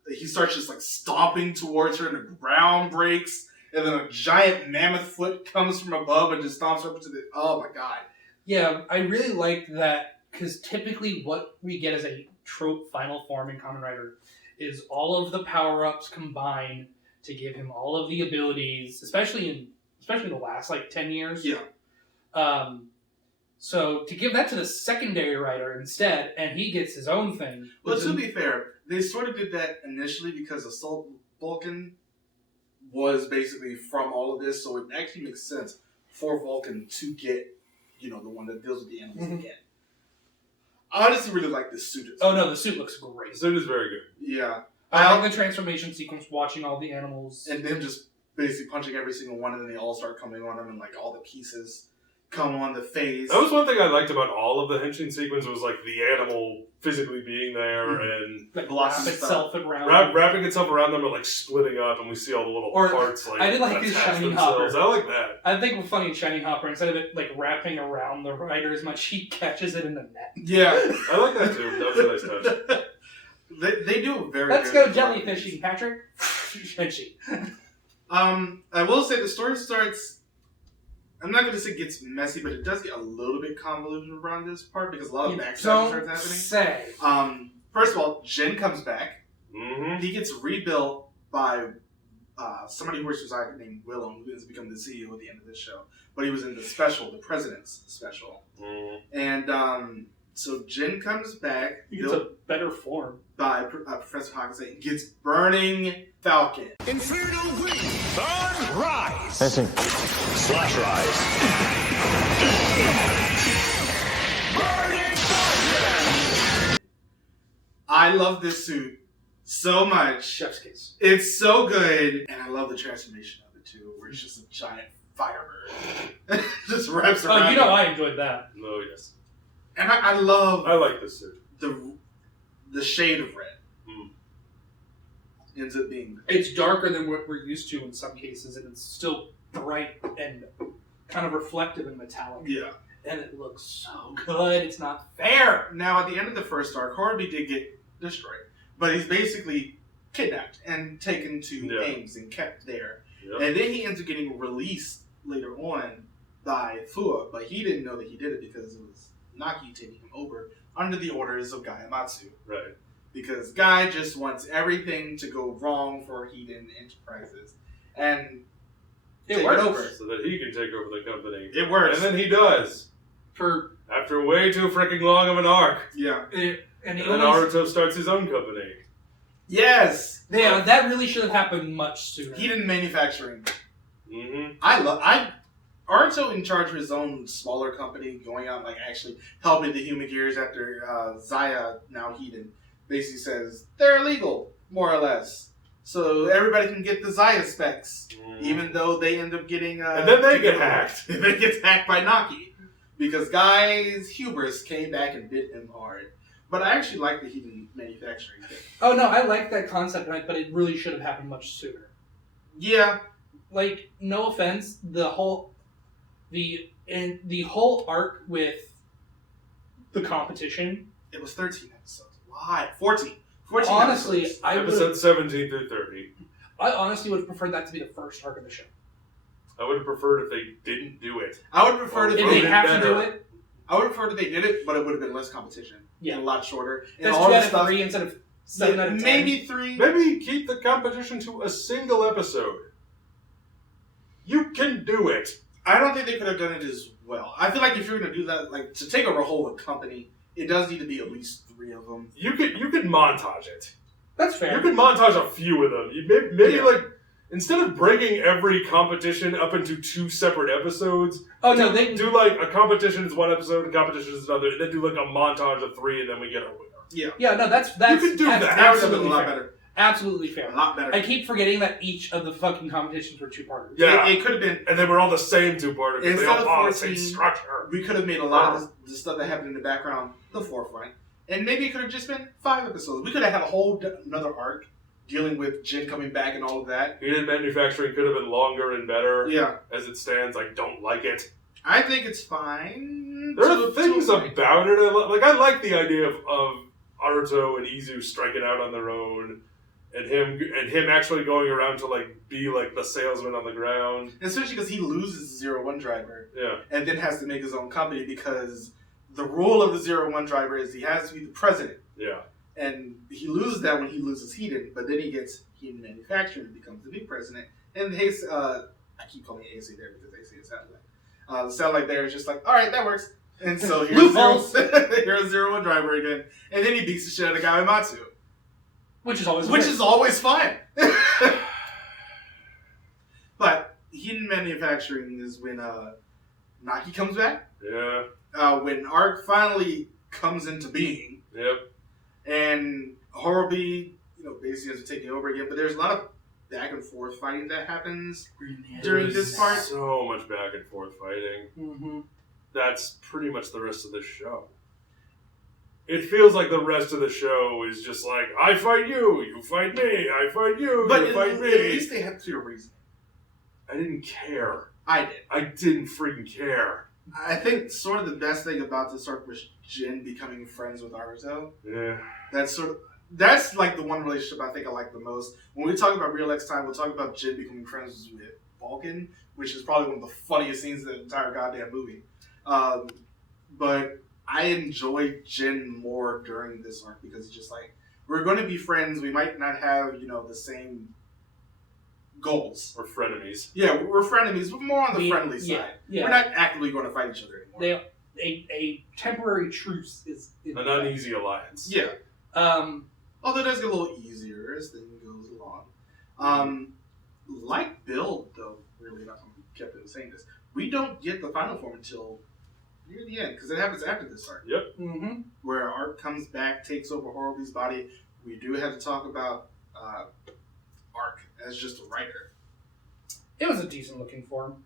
he starts just like stomping towards her and the ground breaks. And then a giant mammoth foot comes from above and just stomps up to the... Oh, my God. Yeah, I really like that, because typically what we get as a trope final form in Kamen Rider is all of the power-ups combined to give him all of the abilities, especially in the last, 10 years. Yeah. So, to give that to the secondary rider instead, and he gets his own thing... Well, to be fair, they sort of did that initially because Assault Vulcan was basically from all of this, so it actually makes sense for Vulcan to get, the one that deals with the animals again. I honestly really like this suit. Oh no, the suit looks great. The suit is very good. Yeah. I like the transformation sequence, watching all the animals. And them just basically punching every single one, and then they all start coming on him, and all the pieces come on the face. That was one thing I liked about all of the Henshin sequence was the animal physically being there and wrapping itself around them and splitting up, and we see all the little parts. I did like his Shining Hopper. I like that. I think what's funny in Shining Hopper, instead of it wrapping around the rider as much, he catches it in the net. Yeah, I like that too. That was a nice touch. They do a very. Let's go jellyfishing, Patrick. Henshin. I will say the story starts. I'm not going to say it gets messy, but it does get a little bit convoluted around this part because a lot of backstabbing starts happening. First of all, Jin comes back. Mm-hmm. He gets rebuilt by somebody who works for Zaya named Willem, who ends up becoming the CEO at the end of this show. But he was in the President's special. Mm-hmm. And so Jin comes back. He gets a better form. By Professor Hakase. Gets Burning Falcon. Inferno Wing! Sunrise! Henshin. Slash rise. Burning Falcon! I love this suit so much. Chef's kiss. It's so good. And I love the transformation of it too, where it's just a giant firebird. Just wraps around. Oh, I enjoyed that. Oh, yes. And I like this suit. The shade of red ends up being... It's darker than what we're used to in some cases, and it's still bright and kind of reflective and metallic. Yeah. And it looks so good. It's not fair. Now, at the end of the first arc, Horby did get destroyed. But he's basically kidnapped and taken to Ames and kept there. Yep. And then he ends up getting released later on by Fua, but he didn't know that he did it because it was Naki taking him over under the orders of Guy Amatsu. Right. Because Guy just wants everything to go wrong for Hedon Enterprises. And it works. over. So that he can take over the company. It works. And then he does. After way too freaking long of an arc. Yeah. And then Naruto starts his own company. Yes! Yeah, that really should have happened much sooner. Hedon Manufacturing. Mm-hmm. Naruto in charge of his own smaller company, going out and like actually helping the human gears after Zaya, now Hedon, basically says they're illegal, more or less. So everybody can get the Zaya specs, even though they end up getting... and then they get hacked. They get hacked by Naki. Because Guy's hubris came back and bit him hard. But I actually like the Hedon Manufacturing thing. Oh no, I like that concept, but it really should have happened much sooner. Yeah. Like, no offense, the whole arc with the competition. It was 13 episodes. Why? 14. 14 honestly, episodes. Episode 17 through 30. I honestly would have preferred that to be the first arc of the show. I would have preferred if they didn't do it. I would prefer if they have to do it. I would prefer if they did it, but it would have been less competition. Yeah. And a lot shorter. And That's all 2 the out of stuff, 3 instead of 7 out of 10. Maybe 3. Maybe keep the competition to a single episode. You can do it. I don't think they could have done it as well. I feel like if you're going to do that, like to take over a whole company, it does need to be at least 3 of them. You could montage it. That's fair. You can montage a few of them. Maybe like instead of breaking every competition up into 2 separate episodes. Oh no, they do like a competition is 1 episode, a competition is another, and then do like a montage of 3, and then we get our winner. Yeah. Yeah, no, that's you could do that. That would have been absolutely a lot fair. better. Absolutely fair. A lot better. I keep forgetting that each of the fucking competitions were 2-parters. Yeah, it could have been. And they were all the same 2-parters. They all follow the same structure. We could have made a lot of the stuff that happened in the background the forefront, and maybe it could have just been 5 episodes. We could have had a whole another arc dealing with Jin coming back and all of that. Hedon Manufacturing could have been longer and better. Yeah. As it stands, I don't like it. I think it's fine. There are things about it. I like the idea of Naruto and Izu striking out on their own, and him actually going around to like be like the salesman on the ground. Especially because he loses the Zero-One driver. Yeah. And then has to make his own company because the rule of the Zero-One driver is he has to be the president. Yeah. And he loses that when he loses Hedon, but then he gets Hedon Manufacturing and becomes the new president. And I keep calling it AC there because AC is satellite. The satellite there is just like, all right, that works. And so here's here's Zero-One driver again. And then he beats the shit out of Guy Matsu. Which is always fine. But Hedon Manufacturing is when Naki comes back. Yeah. When Arc finally comes into being. Yep. And Horribly, basically has to take it over again. But there's a lot of back and forth fighting that happens during this part. So much back and forth fighting. Mm-hmm. That's pretty much the rest of the show. It feels like the rest of the show is just like, I fight you, you fight me, I fight you, you fight me. At least they have clear reason. I didn't care. I did. I didn't freaking care. I think sort of the best thing about this arc was Jin becoming friends with Naruto. Yeah. That's like the one relationship I think I like the most. When we talk about Real X Time, we'll talk about Jin becoming friends with Vulcan, which is probably one of the funniest scenes in the entire goddamn movie. But I enjoyed Jin more during this arc because it's just like, we're going to be friends. We might not have, the same goals. Or frenemies. Yeah, we're frenemies, but more on the friendly side. Yeah. We're not actively going to fight each other anymore. A temporary truce is an uneasy alliance. Yeah. Although it does get a little easier as things goes along. Like Bill, though, really, I kept saying this, we don't get the final form until near the end, because it happens after this arc. Yep. Mm-hmm. Where Arc comes back, takes over Horribly's body. We do have to talk about Arc as just a writer. It was a decent looking form.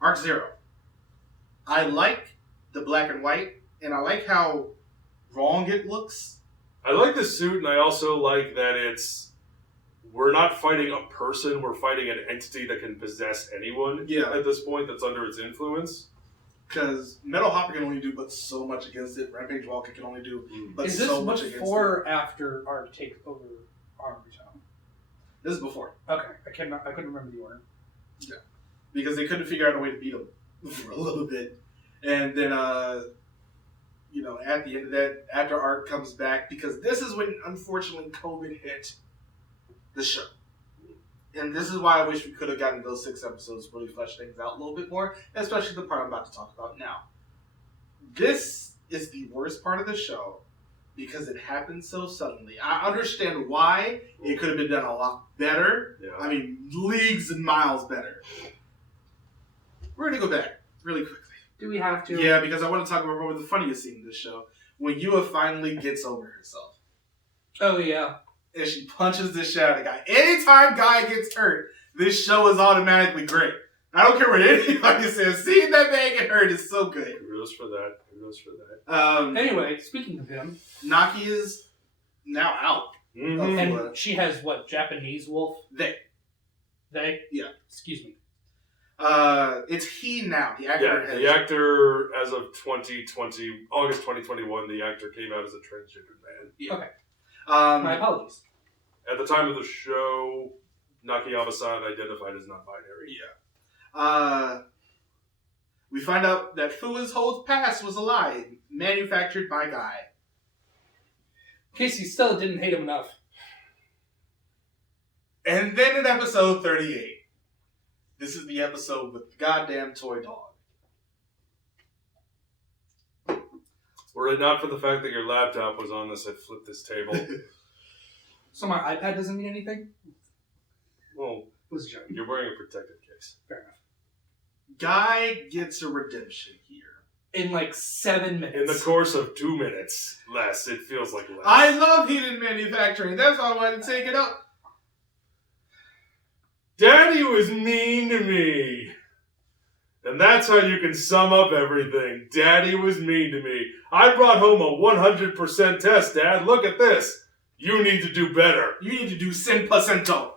Arc Zero. I like the black and white, and I like how wrong it looks. I like the suit, and I also like that we're not fighting a person, we're fighting an entity that can possess anyone at this point that's under its influence. Because Metal Hopper can only do but so much against it. Rampage Vulcan can only do but so much against it. Is this before or after Arc takes over Armory Town. This is before. Okay, I couldn't remember the order. Yeah. Because they couldn't figure out a way to beat him for a little bit. And then, at the end of that, after Art comes back, because this is when, unfortunately, COVID hit the show. And this is why I wish we could have gotten those 6 episodes to really flesh things out a little bit more, especially the part I'm about to talk about now. This is the worst part of the show because it happened so suddenly. I understand why it could have been done a lot better. Yeah. I mean, leagues and miles better. We're going to go back really quickly. Do we have to? Yeah, because I want to talk about probably the funniest scene in this show. When Yua finally gets over herself. Oh, yeah. And she punches the shit out of the guy. Anytime Guy gets hurt, this show is automatically great. I don't care what anybody says. Seeing that man get hurt is so good. Kudos for that. Anyway, speaking of him, Naki is now out. Mm-hmm. and she has what, Japanese wolf? They? Yeah. Excuse me. It's he now. The actor. Yeah, the actor, as of August 2021, the actor came out as a transgendered man. Yeah. Okay. My apologies. At the time of the show, Nakayama-san identified as non-binary. Yeah. We find out that Fua's whole past was a lie, manufactured by Guy. Casey still didn't hate him enough. And then in episode 38, this is the episode with the goddamn toy dog. Were it not for the fact that your laptop was on this, I'd flip this table. So my iPad doesn't mean anything? Well, It was a joke. you're wearing a protective case. Fair enough. Guy gets a redemption here. In like 7 minutes. In the course of 2 minutes, less. It feels like less. I love hidden manufacturing. That's why I wanted to take it up. Daddy was mean to me. And that's how you can sum up everything. Daddy was mean to me. I brought home a 100% test, Dad. Look at this. You need to do better. You need to do 100%.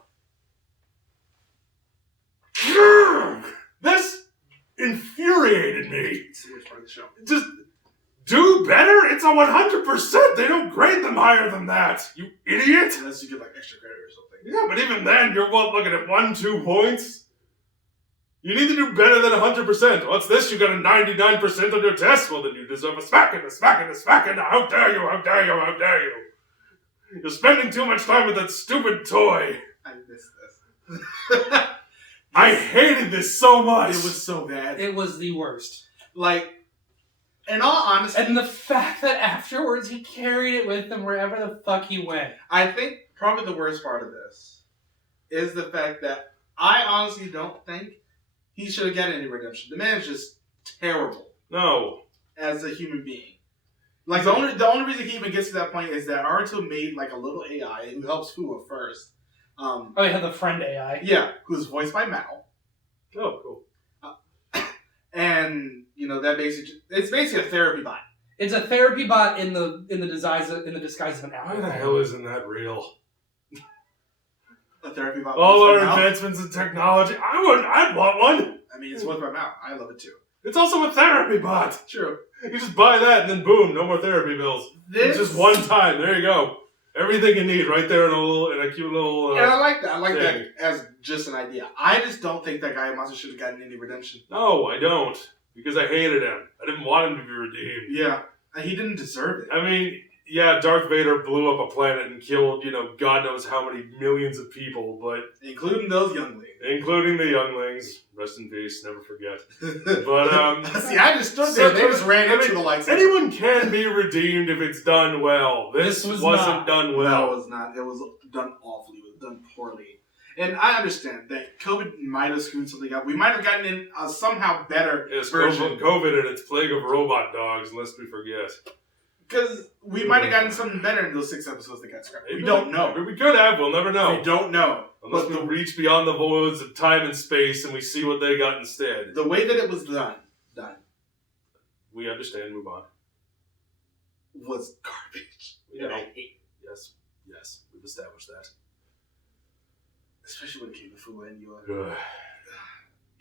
This infuriated me. It's the worst part of the show. Just do better? It's a 100%. They don't grade them higher than that. You idiot. Unless you get like extra credit or something. Yeah, but even then, you're what, looking at 1-2 points? You need to do better than 100%. What's this? You got a 99% on your test? Well, then you deserve a smacking, a smacking, a smacking. How dare you, how dare you, how dare you. You're spending too much time with that stupid toy. I missed this. I hated this so much. It was so bad. It was the worst. Like, in all honesty, And the fact that afterwards he carried it with him wherever the fuck he went. I think probably the worst part of this is the fact that I honestly don't think he should have gotten any redemption. The man is just terrible No. as a human being. Like, the only reason he even gets to that point is that Naruto made, like, a little AI who helps Fuwa first. Oh, yeah, the friend AI. Yeah, who's voiced by Mao. Oh, cool. And, that it's basically a therapy bot. It's a therapy bot in the disguise of an Why apple. the hell isn't that real? A therapy bot. All voiced our by Mao. advancements in technology. I'd want one. I mean, it's voiced by Mao. I love it too. It's also a therapy bot. True. You just buy that and then boom, no more therapy bills. It's just one time. There you go. Everything you need right there in a cute little. And I like that. I like thing. that as just an idea. I just don't think that guy Yamasa should have gotten any redemption. No, I don't. Because I hated him. I didn't want him to be redeemed. Yeah. He didn't deserve it. I mean, yeah, Darth Vader blew up a planet and killed, God knows how many millions of people, but Including those younglings. including the younglings. Rest in peace, never forget. But See, I just stood there. They just ran into the lights. anyone can be redeemed if it's done well. This was wasn't not. done No, well. it was not. It was done awfully. It was done poorly. And I understand that COVID might have screwed something up. We might have gotten in a somehow better It's version. COVID and its plague of robot dogs, lest we forget. Because we might have gotten something better in those 6 episodes that got scrapped. We don't know. We could have. We'll never know. We don't know. Unless we reach beyond the voids of time and space and we see what they got instead. The way that it was done, We understand. Move on. was garbage. You And know. I hate it. Yes. We've established that. Especially when it came to Fuwa and Yua. Ugh.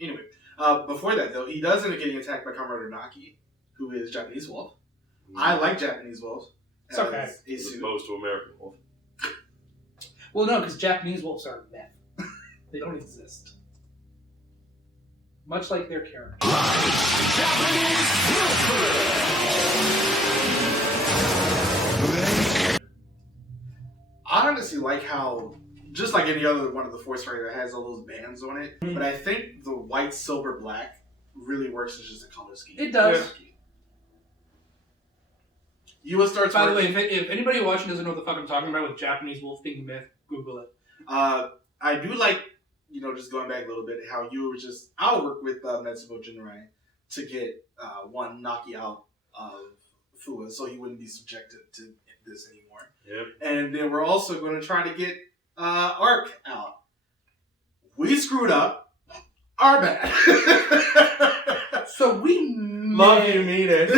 Anyway, before that, though, he does end up getting attacked by Kamen Rider Naki, who is Japanese wolf. I like Japanese wolves. It's okay. As a As suit. opposed to American Wolf. Well, no, because Japanese wolves are myth. They don't exist. Much like their character. I honestly like how, just like any other one of the Force Rider has all those bands on it, but I think the white, silver, black really works as just a color scheme. It does. Yua starts. By the way, if anybody watching doesn't know what the fuck I'm talking about with Japanese wolf being myth, Google it. I do like, just going back a little bit, how you were just, I'll work with Metsubo Jinrai to get one Naki out of Fua so he wouldn't be subjected to this anymore. Yep. And then we're also going to try to get Arc out. We screwed up. Our bad. So we Love you, mean it.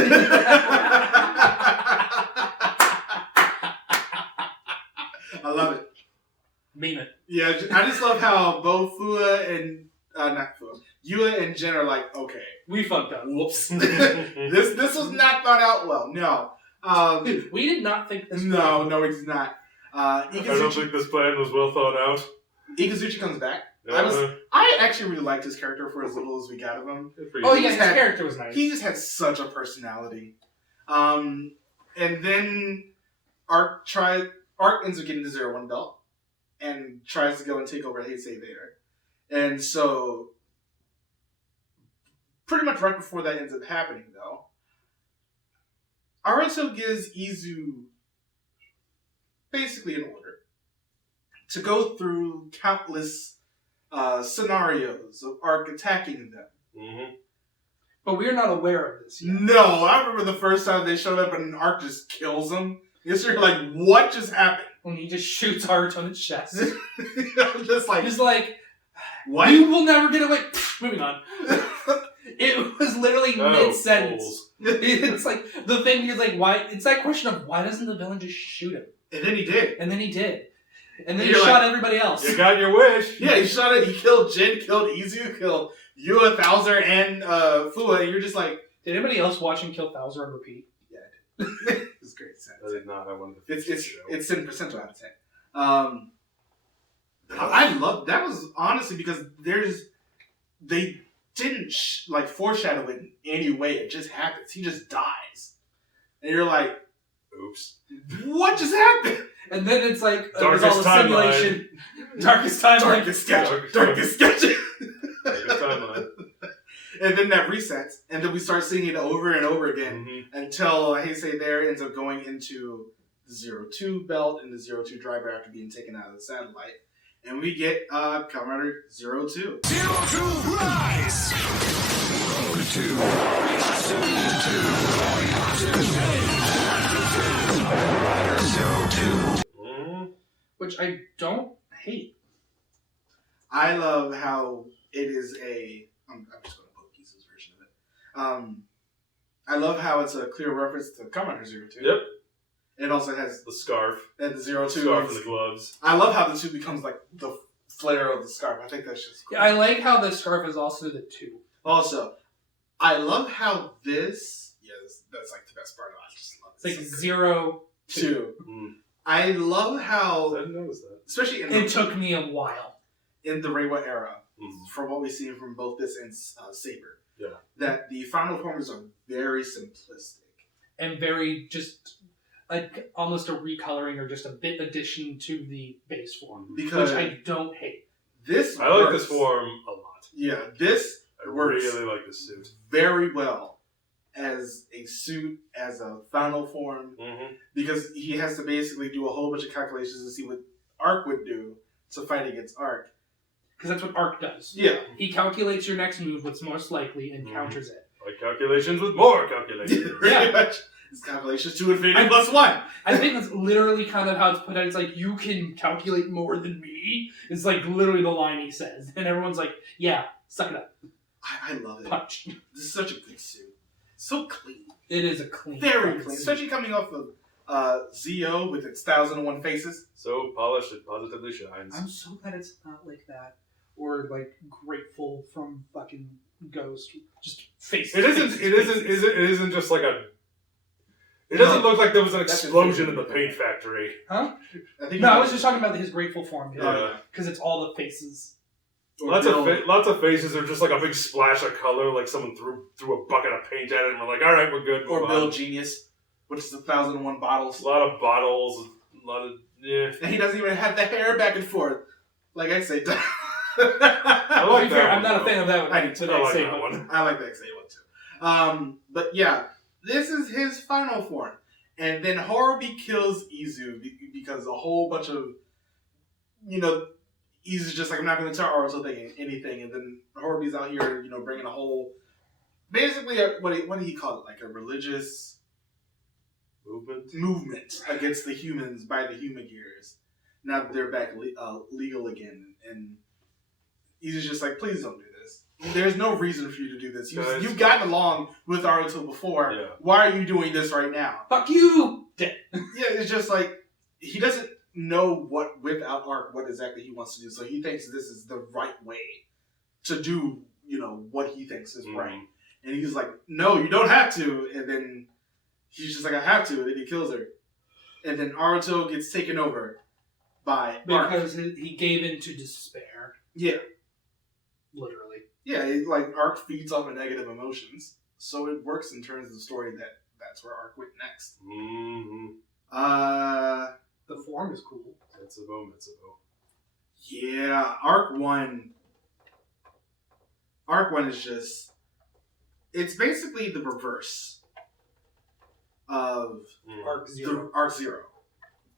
I love it. Mean it. Yeah, I just love how both Fua and not Fua, Yua and Jin are like, okay, We fucked up. whoops, this was not thought out well. No, Dude, we did not think this. no, it's not. I don't think this plan was well thought out. Ikazuchi comes back. Uh, I actually really liked his character for as little as we got of him. good for you. Oh yeah, his He's had- character was nice. He just had such a personality. And then Arc ends up getting the Zero-One belt and tries to go and take over Heisei there. And so, pretty much right before that ends up happening, though, Aruto gives Izu basically an order to go through countless scenarios of Arc attacking them. Mm-hmm. But we're not aware of this yet. No, I remember the first time they showed up and Arc just kills them. You're like, what just happened? When he just shoots Art on the chest. I'm just like, He's like, what? you will never get away. Moving on. It was literally mid-sentence. fools. It's like, the thing is like, why? It's that question of why doesn't the villain just shoot him? And then he did. And then he did. And then he You're shot like, everybody else. You got your wish. Yeah, he shot it. He killed Jin, killed Izu, killed Yua, Thouser, and Fua. And you're just like, Did anybody else watch him kill Thouser on repeat? it's great. I did not. I wanted to finish the show. It's 7% out of 10. I love that was honestly because they didn't foreshadow it in any way. It just happens. He just dies, and you're like, Oops. what just happened? And then it's like, it was Darkest all a simulation. Darkest timeline. Darkest sketch. Darkest sketch. Darkest timeline. And then that resets, and then we start seeing it over and over again Mm-hmm. until Heisei there ends up going into the 02 belt and the 02 driver after being taken out of the satellite. And we get Kamen Rider 02. Zero-Two Rise! Road to Kamen Rider Zero-Two. Mm-hmm. Which I don't hate. I love how it is I'm just going to poke Kizu's version of it. I love how it's a clear reference to Kamen Rider 02. Yep. It also has The scarf. and the 02. Scarf and the gloves. I love how the 2 becomes like the flare of the scarf. I think that's just cool. Yeah, I like how the scarf is also the 2. Also, I love how this. Yes, that's like the best part of it. I just love It's like so 0. 2. Mm. I love I how, didn't notice that. especially It took me a while. in the Reiwa era, Mm. from what we see from both this and Saber, Yeah. that the final forms are very simplistic. And very just like almost a recoloring or just a bit addition to the base form. Because Which I don't hate. this I like works. this form a lot. Yeah, this I works really like this suit. very well as a suit, as a final form, Mm-hmm. because he has to basically do a whole bunch of calculations to see what Arc would do to fight against Arc. Because that's what Arc does. Yeah. He calculates your next move, what's most likely, and Mhm. counters it. Like calculations with more calculations. Pretty much. It's calculations to infinity plus 1. I think that's literally kind of how it's put out. It's like, you can calculate more than me. It's like literally the line he says. And everyone's like, yeah, suck it up. I love it. Punch. This is such a good suit. So clean. It is a clean. Very fucking clean. suit. Especially coming off of Zio with its 1001 faces. So polished it positively shines. I'm so glad it's not like that. Or like Grateful from fucking Ghost. Just face. It isn't just like a. It doesn't look like there was an That's explosion in confusing. the paint factory. Huh? I think No, I was just talking about his grateful form. Yeah. Because it's all the faces. Lots of faces are just like a big splash of color, like someone threw a bucket of paint at it, and we're like, all right, we're good. Or move Bill on. Genius, which is 1,001 bottles. A lot of bottles, a lot of And he doesn't even have the hair back and forth. Like I say. I like To be fair, that I'm one, not a though. fan of that one. I do too. I like Say that one. I like the XA one too. But yeah, this is his final form. And then Horobi kills Izu because a whole bunch of, Izu's just like, I'm not going to tell Aruto anything. And then Horobi's out here, bringing a whole, basically, what do he call it? Like a religious movement against the humans by the human gears. Now that they're back legal again. And Izu's just like, please don't do this. There's no reason for you to do this. You've gotten along with Aruto before. Yeah. Why are you doing this right now? Fuck you! Yeah, it's just like, he doesn't know without Arc, what exactly he wants to do. So he thinks this is the right way to do, what he thinks is right. And he's like, no, you don't have to. And then he's just like, I have to. And then he kills her. And then Aruto gets taken over by Arc. Because he gave in to despair. Yeah. Literally. Yeah, Arc feeds off of negative emotions. So it works in terms of the story that's where Arc went next. Mm-hmm. The form is cool. Mitsubo. Yeah, Arc 1 is just, it's basically the reverse of Arc Zero. Arc Zero,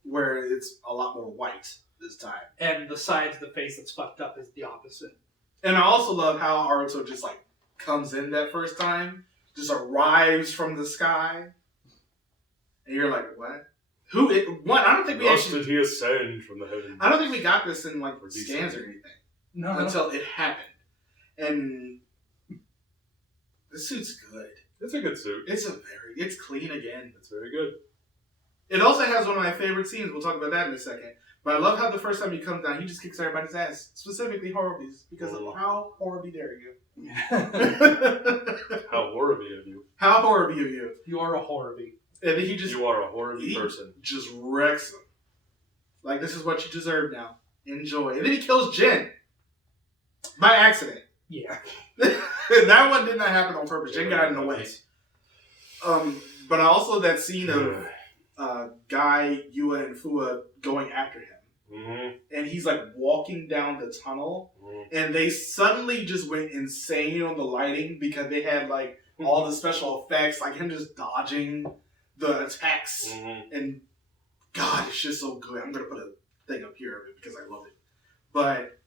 where it's a lot more white this time. And the sides of the face that's fucked up is the opposite. And I also love how Aruto just comes in that first time, just arrives from the sky, and you're like, what? I don't think we Thus actually. did he ascend from the heavens. I don't think we got this in Or scans or anything No. until it happened, and the suit's good. It's a good suit. It's clean again. It's very good. It also has one of my favorite scenes. We'll talk about that in a second. But I love how the first time he comes down, he just kicks everybody's ass, specifically Horobi's, because of how Horobi dare you. How horrible of you. How Horobi of you. You are a Horobi. And then he just You are a horrible person. just wrecks him. Like, this is what you deserve now. Enjoy. And then he kills Jin. By accident. Yeah. That one did not happen on purpose. Jin got in the way. But also that scene of Guy, Yua, and Fua going after him. Mm-hmm. And he's walking down the tunnel. And they suddenly just went insane on the lighting because they had all the special effects, like him just dodging the attacks. And God, it's just so good. I'm gonna put a thing up here of it because I love it. But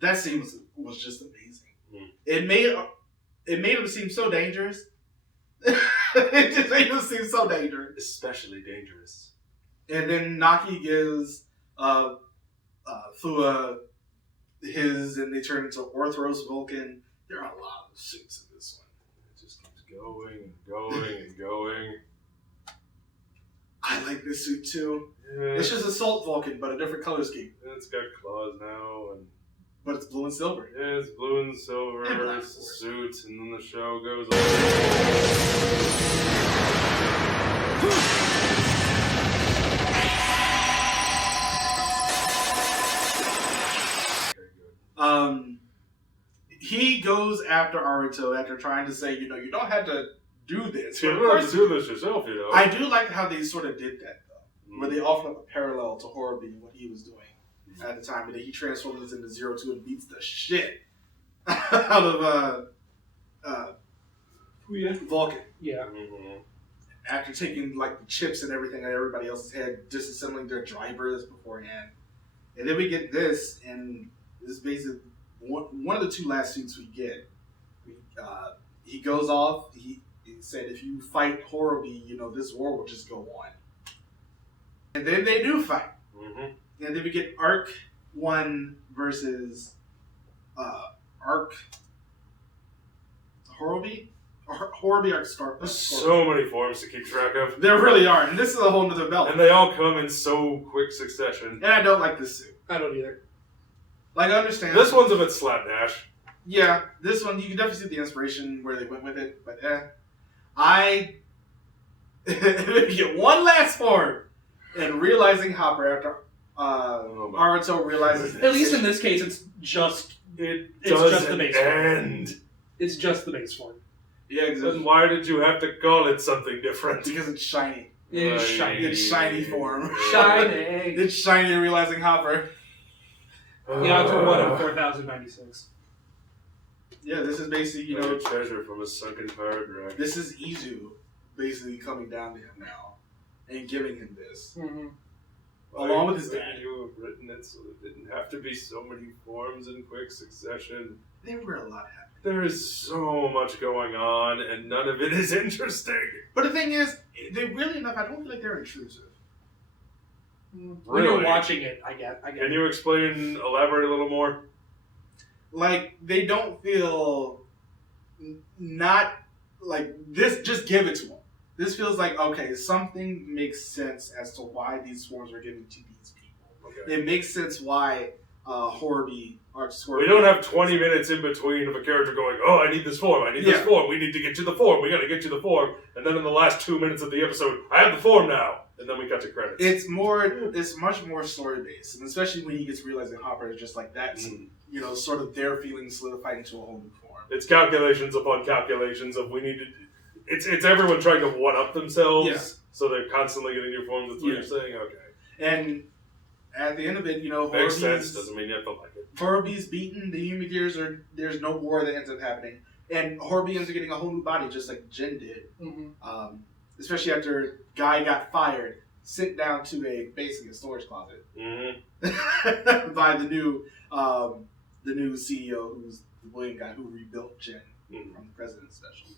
that scene was just amazing. It made him seem so dangerous. It just made him seem so dangerous. Especially dangerous. And then Naki gives Fua his, and they turn into Orthros Vulcan. There are a lot of suits in this one. It just keeps going and going and going. I like this suit too. Yeah. It's just Assault Vulcan, but a different color scheme. It's got claws now, and But it's blue and silver. yeah, it's blue and silver. And black, It's of course. suit, and then the show goes on. He goes after Aruto after trying to say, you don't have to do this. You But of don't have course, to do this yourself, I do like how they sort of did that, though. Where they offered up a parallel to Horobi and what he was doing at the time. And then he transforms into Zero-Two and beats the shit out of Vulcan. Yeah. Mm-hmm. After taking the chips and everything out of everybody else's head, disassembling their drivers beforehand. And then we get this, and this is basically one of the two last suits we get. He goes off, he said, if you fight Horobi, this war will just go on. And then they do fight. Mm-hmm. And then we get Arc 1 versus Arc Horobi? Horobi Arc Star. There's so many forms to keep track of. There really are, and this is a whole nother belt. And they all come in so quick succession. And I don't like this suit. I don't either. I understand. This one's a bit slapdash. Yeah, this one, you can definitely see the inspiration where they went with it, but I get one last form, and realizing Hopper after Aruto realizes. At least in this case, it's just the base form. It's just the base form. Yeah, exactly. Then why did you have to call it something different? Because it's shiny. It's shiny. It's shiny form. Shiny. It's shiny realizing Hopper. Yeah, for 1 of 4,096. Yeah, this is basically, Like a treasure from a sunken pirate wreck. this is Izu basically coming down to him now and giving him this. Mm-hmm. Along with his Why dad. couldn't you have written it so it didn't have to be so many forms in quick succession. There were a lot happening. There is so much going on, and none of it is interesting. But the thing is, they really enough, I don't feel like they're intrusive. When Really? you're watching it, I get Can you elaborate a little more? Like, they don't feel not like this, just give it to them. This feels like, okay, something makes sense as to why these forms are given to these people. Okay. It makes sense why Horby or We don't have 20 minutes in between of a character going, oh, I need this form, I need this form, we need to get you the form, we gotta get you the form, and then in the last 2 minutes of the episode, I have the form now, and then we cut to credits. It's much more story based, and especially when he gets realizing Hopper is just like that's sort of their feelings solidified into a whole new form. It's calculations upon calculations of we need to. It's everyone trying to one up themselves, so they're constantly getting new forms. That's what you're saying, okay? And at the end of it, Makes sense. Doesn't mean you have to like it. Horby's beaten. The Human Gears there's no war that ends up happening, and Horby ends up getting a whole new body, just like Jin did. Mm-hmm. Especially after Guy got fired, sent down to basically a storage closet by the new CEO, who's the William guy who rebuilt Jin from the President's Special.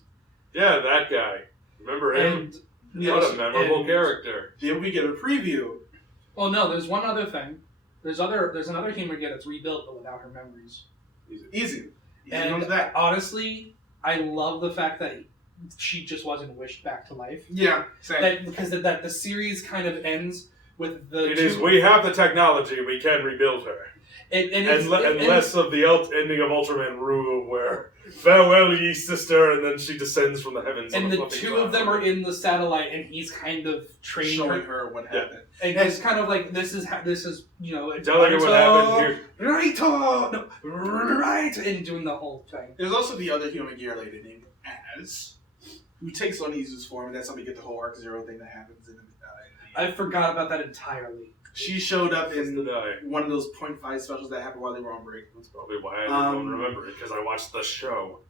Yeah, that guy. Remember him? What a memorable character. Then we get a preview. Well, no, there's one other thing. There's another human gear that's rebuilt but without her memories. Easy. And honestly, I love the fact that she just wasn't wished back to life. Yeah, same. Because the series kind of ends with the. We have the technology, we can rebuild her. And less of the ending of Ultraman Rue, where farewell ye sister, and then she descends from the heavens. And the two of them are in the satellite, and he's kind of training showing her what happened. And it's kind of like this is telling her what happened here. Right, and doing the whole thing. There's also the other human gear lady named Az, who takes on Izu's form, and that's how we get the whole Arc Zero thing that happens in the I forgot about that entirely. She showed up in die. one of those 0.5 specials that happened while they were on break. That's probably why I don't remember it, because I watched the show.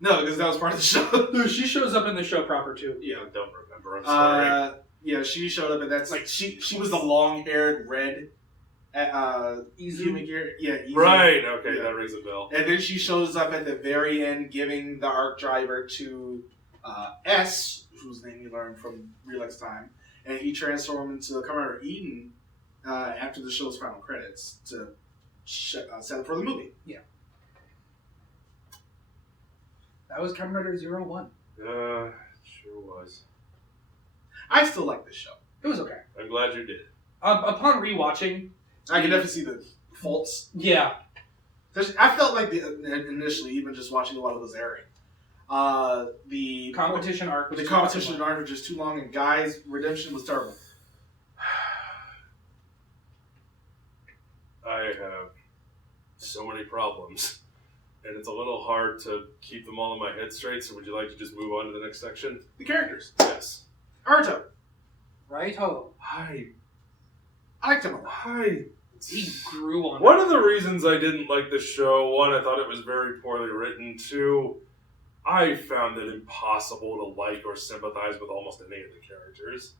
No, because that was part of the show. No, she shows up in the show proper too. Yeah, I don't remember. I'm sorry. Yeah, she showed up, and that's like she was the long-haired red human gear. Yeah, Izu. Right. Okay, that rings a bell. And then she shows up at the very end, giving the arc driver to S, whose name you learned from Relax Time, and he transformed into Kamen Rider Eden after the show's final credits to set up for the movie. Yeah. That was Kamen Rider Zero-One. Sure was. I still like this show. It was okay. I'm glad you did. Upon rewatching, I can definitely see the faults. Yeah. I felt like initially, even just watching a lot of those airing, the competition arc was just too long, and Guy's redemption was terrible. I have so many problems, and it's a little hard to keep them all in my head straight, so would you like to just move on to the next section? The characters. Yes. Aruto. Righto. I liked him a lot. He grew on One of the reasons I didn't like this show, one, I thought it was very poorly written. Two, I found it impossible to like or sympathize with almost any of the characters.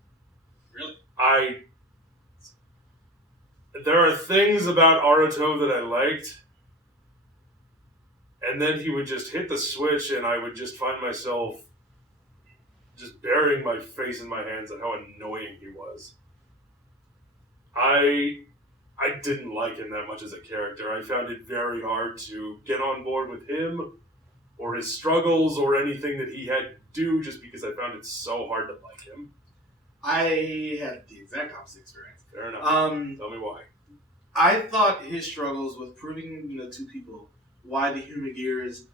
Really? There are things about Aruto that I liked, and then he would just hit the switch and I would just find myself just burying my face in my hands at how annoying he was. I didn't like him that much as a character. I found it very hard to get on board with him or his struggles or anything that he had to do, just because I found it so hard to like him. I had the exact opposite experience. Fair enough. Tell me why. I thought his struggles with proving, to people why the human gears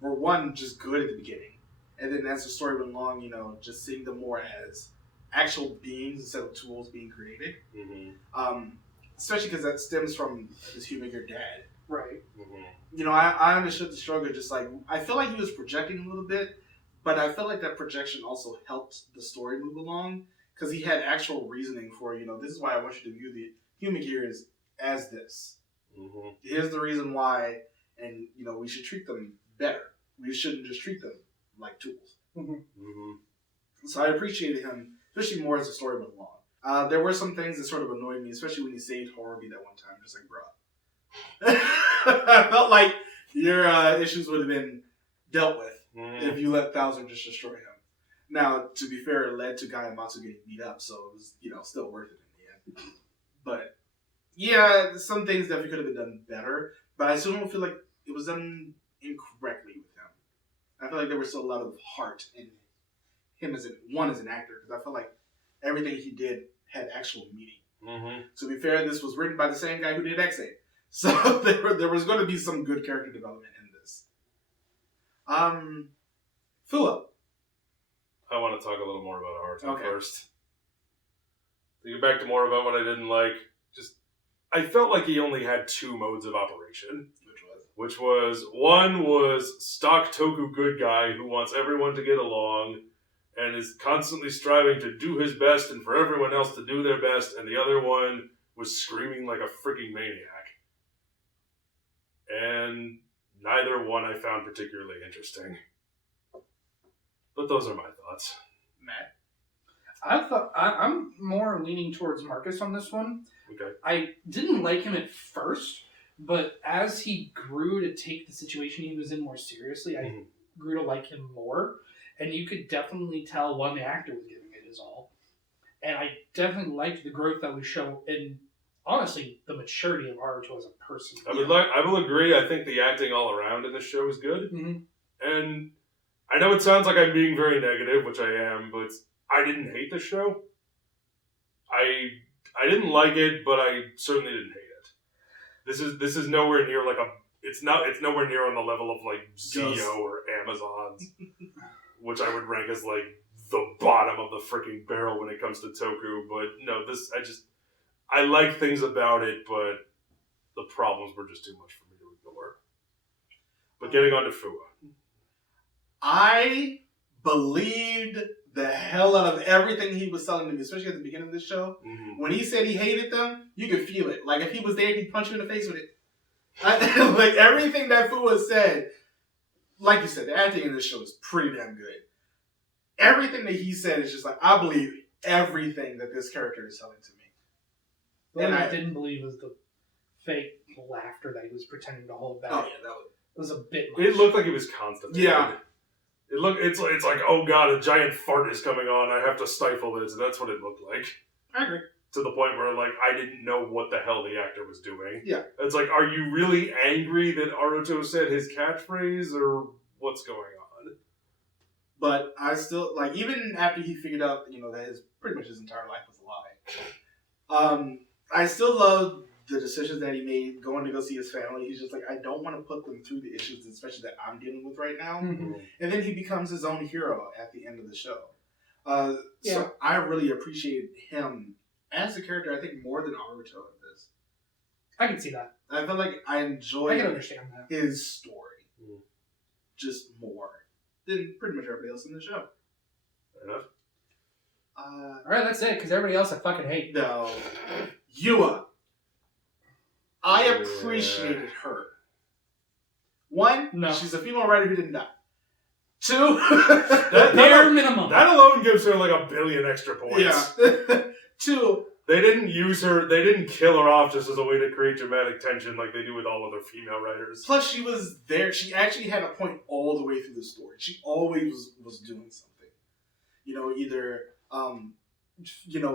were, one, just good at the beginning, And then as the story went along, just seeing them more as actual beings instead of tools being created. Mm-hmm. Especially because that stems from his human gear dad. Right. Mm-hmm. I understood the struggle. Just like I feel like he was projecting a little bit, but I feel like that projection also helped the story move along because he had actual reasoning for this is why I want you to view the human gears as this. Mm-hmm. Here's the reason why, and we should treat them better. We shouldn't just treat them like tools. Mm-hmm. Mm-hmm. So I appreciated him, especially more as the story went along. There were some things that sort of annoyed me, especially when he saved Horby that one time. Just like, bro. I felt like your issues would have been dealt with if you let Bowser just destroy him. Now, to be fair, it led to Gayamatsu getting beat up, so it was, still worth it in the end. But, yeah, some things definitely could have been done better, but I still don't feel like it was done incorrectly with him. I feel like there was still a lot of heart in him as an actor, because I felt like everything he did had actual meaning. Mm-hmm. To be fair, this was written by the same guy who did X8. So there was going to be some good character development in this. Fua. I want to talk a little more about Haruto Okay. first. To get back to more about what I didn't like, I felt like he only had two modes of operation. Which was, one was stock Toku good guy who wants everyone to get along and is constantly striving to do his best and for everyone else to do their best, and the other one was screaming like a freaking maniac. And neither one I found particularly interesting. But those are my thoughts. Matt. I'm more leaning towards Marcus on this one. Okay. I didn't like him at first, but as he grew to take the situation he was in more seriously, I grew to like him more. And you could definitely tell when the actor was giving it his all. And I definitely liked the growth that we show in, honestly, the maturity of Haruto as a person. I will agree. I think the acting all around in this show is good. Mm-hmm. And I know it sounds like I'm being very negative, which I am, but I didn't hate the show. I didn't like it, but I certainly didn't hate it. This is nowhere near it's nowhere near on the level of like Zio or Amazon's, which I would rank as like the bottom of the freaking barrel when it comes to Toku. But no, I like things about it, but the problems were just too much for me to ignore. But getting on to Fua. I believed the hell out of everything he was telling me, especially at the beginning of the show. Mm-hmm. When he said he hated them, you could feel it. Like if he was there, he'd punch you in the face with it. Like everything that Fua said, like you said, the acting in this show is pretty damn good. Everything that he said is just like, I believe everything that this character is telling to me. What I didn't believe was the fake laughter that he was pretending to hold back. Oh yeah, that was a bit much. It looked like he was constipated. Yeah. It's like, oh god, a giant fart is coming on, I have to stifle this. That's what it looked like. I agree. To the point where, like, I didn't know what the hell the actor was doing. Yeah. It's like, are you really angry that Haruto said his catchphrase, or what's going on? But I still, like, even after he figured out, that pretty much his entire life was a lie, I still love the decisions that he made going to go see his family. He's just like, I don't want to put them through the issues, especially that I'm dealing with right now. Mm-hmm. And then he becomes his own hero at the end of the show. Yeah. So I really appreciated him as a character, I think, more than Naruto in this. I can see that. I feel like I enjoyed I can understand that. his story just more than pretty much everybody else in the show. Fair enough. Alright, that's it, because everybody else I fucking hate. No. Yua. I appreciated her. One, No. she's a female writer who didn't die. Two, Bare minimum. That alone gives her like 1 billion extra points. yeah. Two, They didn't use her, they didn't kill her off just as a way to create dramatic tension like they do with all other female writers. plus she was there. She actually had a point all the way through the story. She always was doing something. Either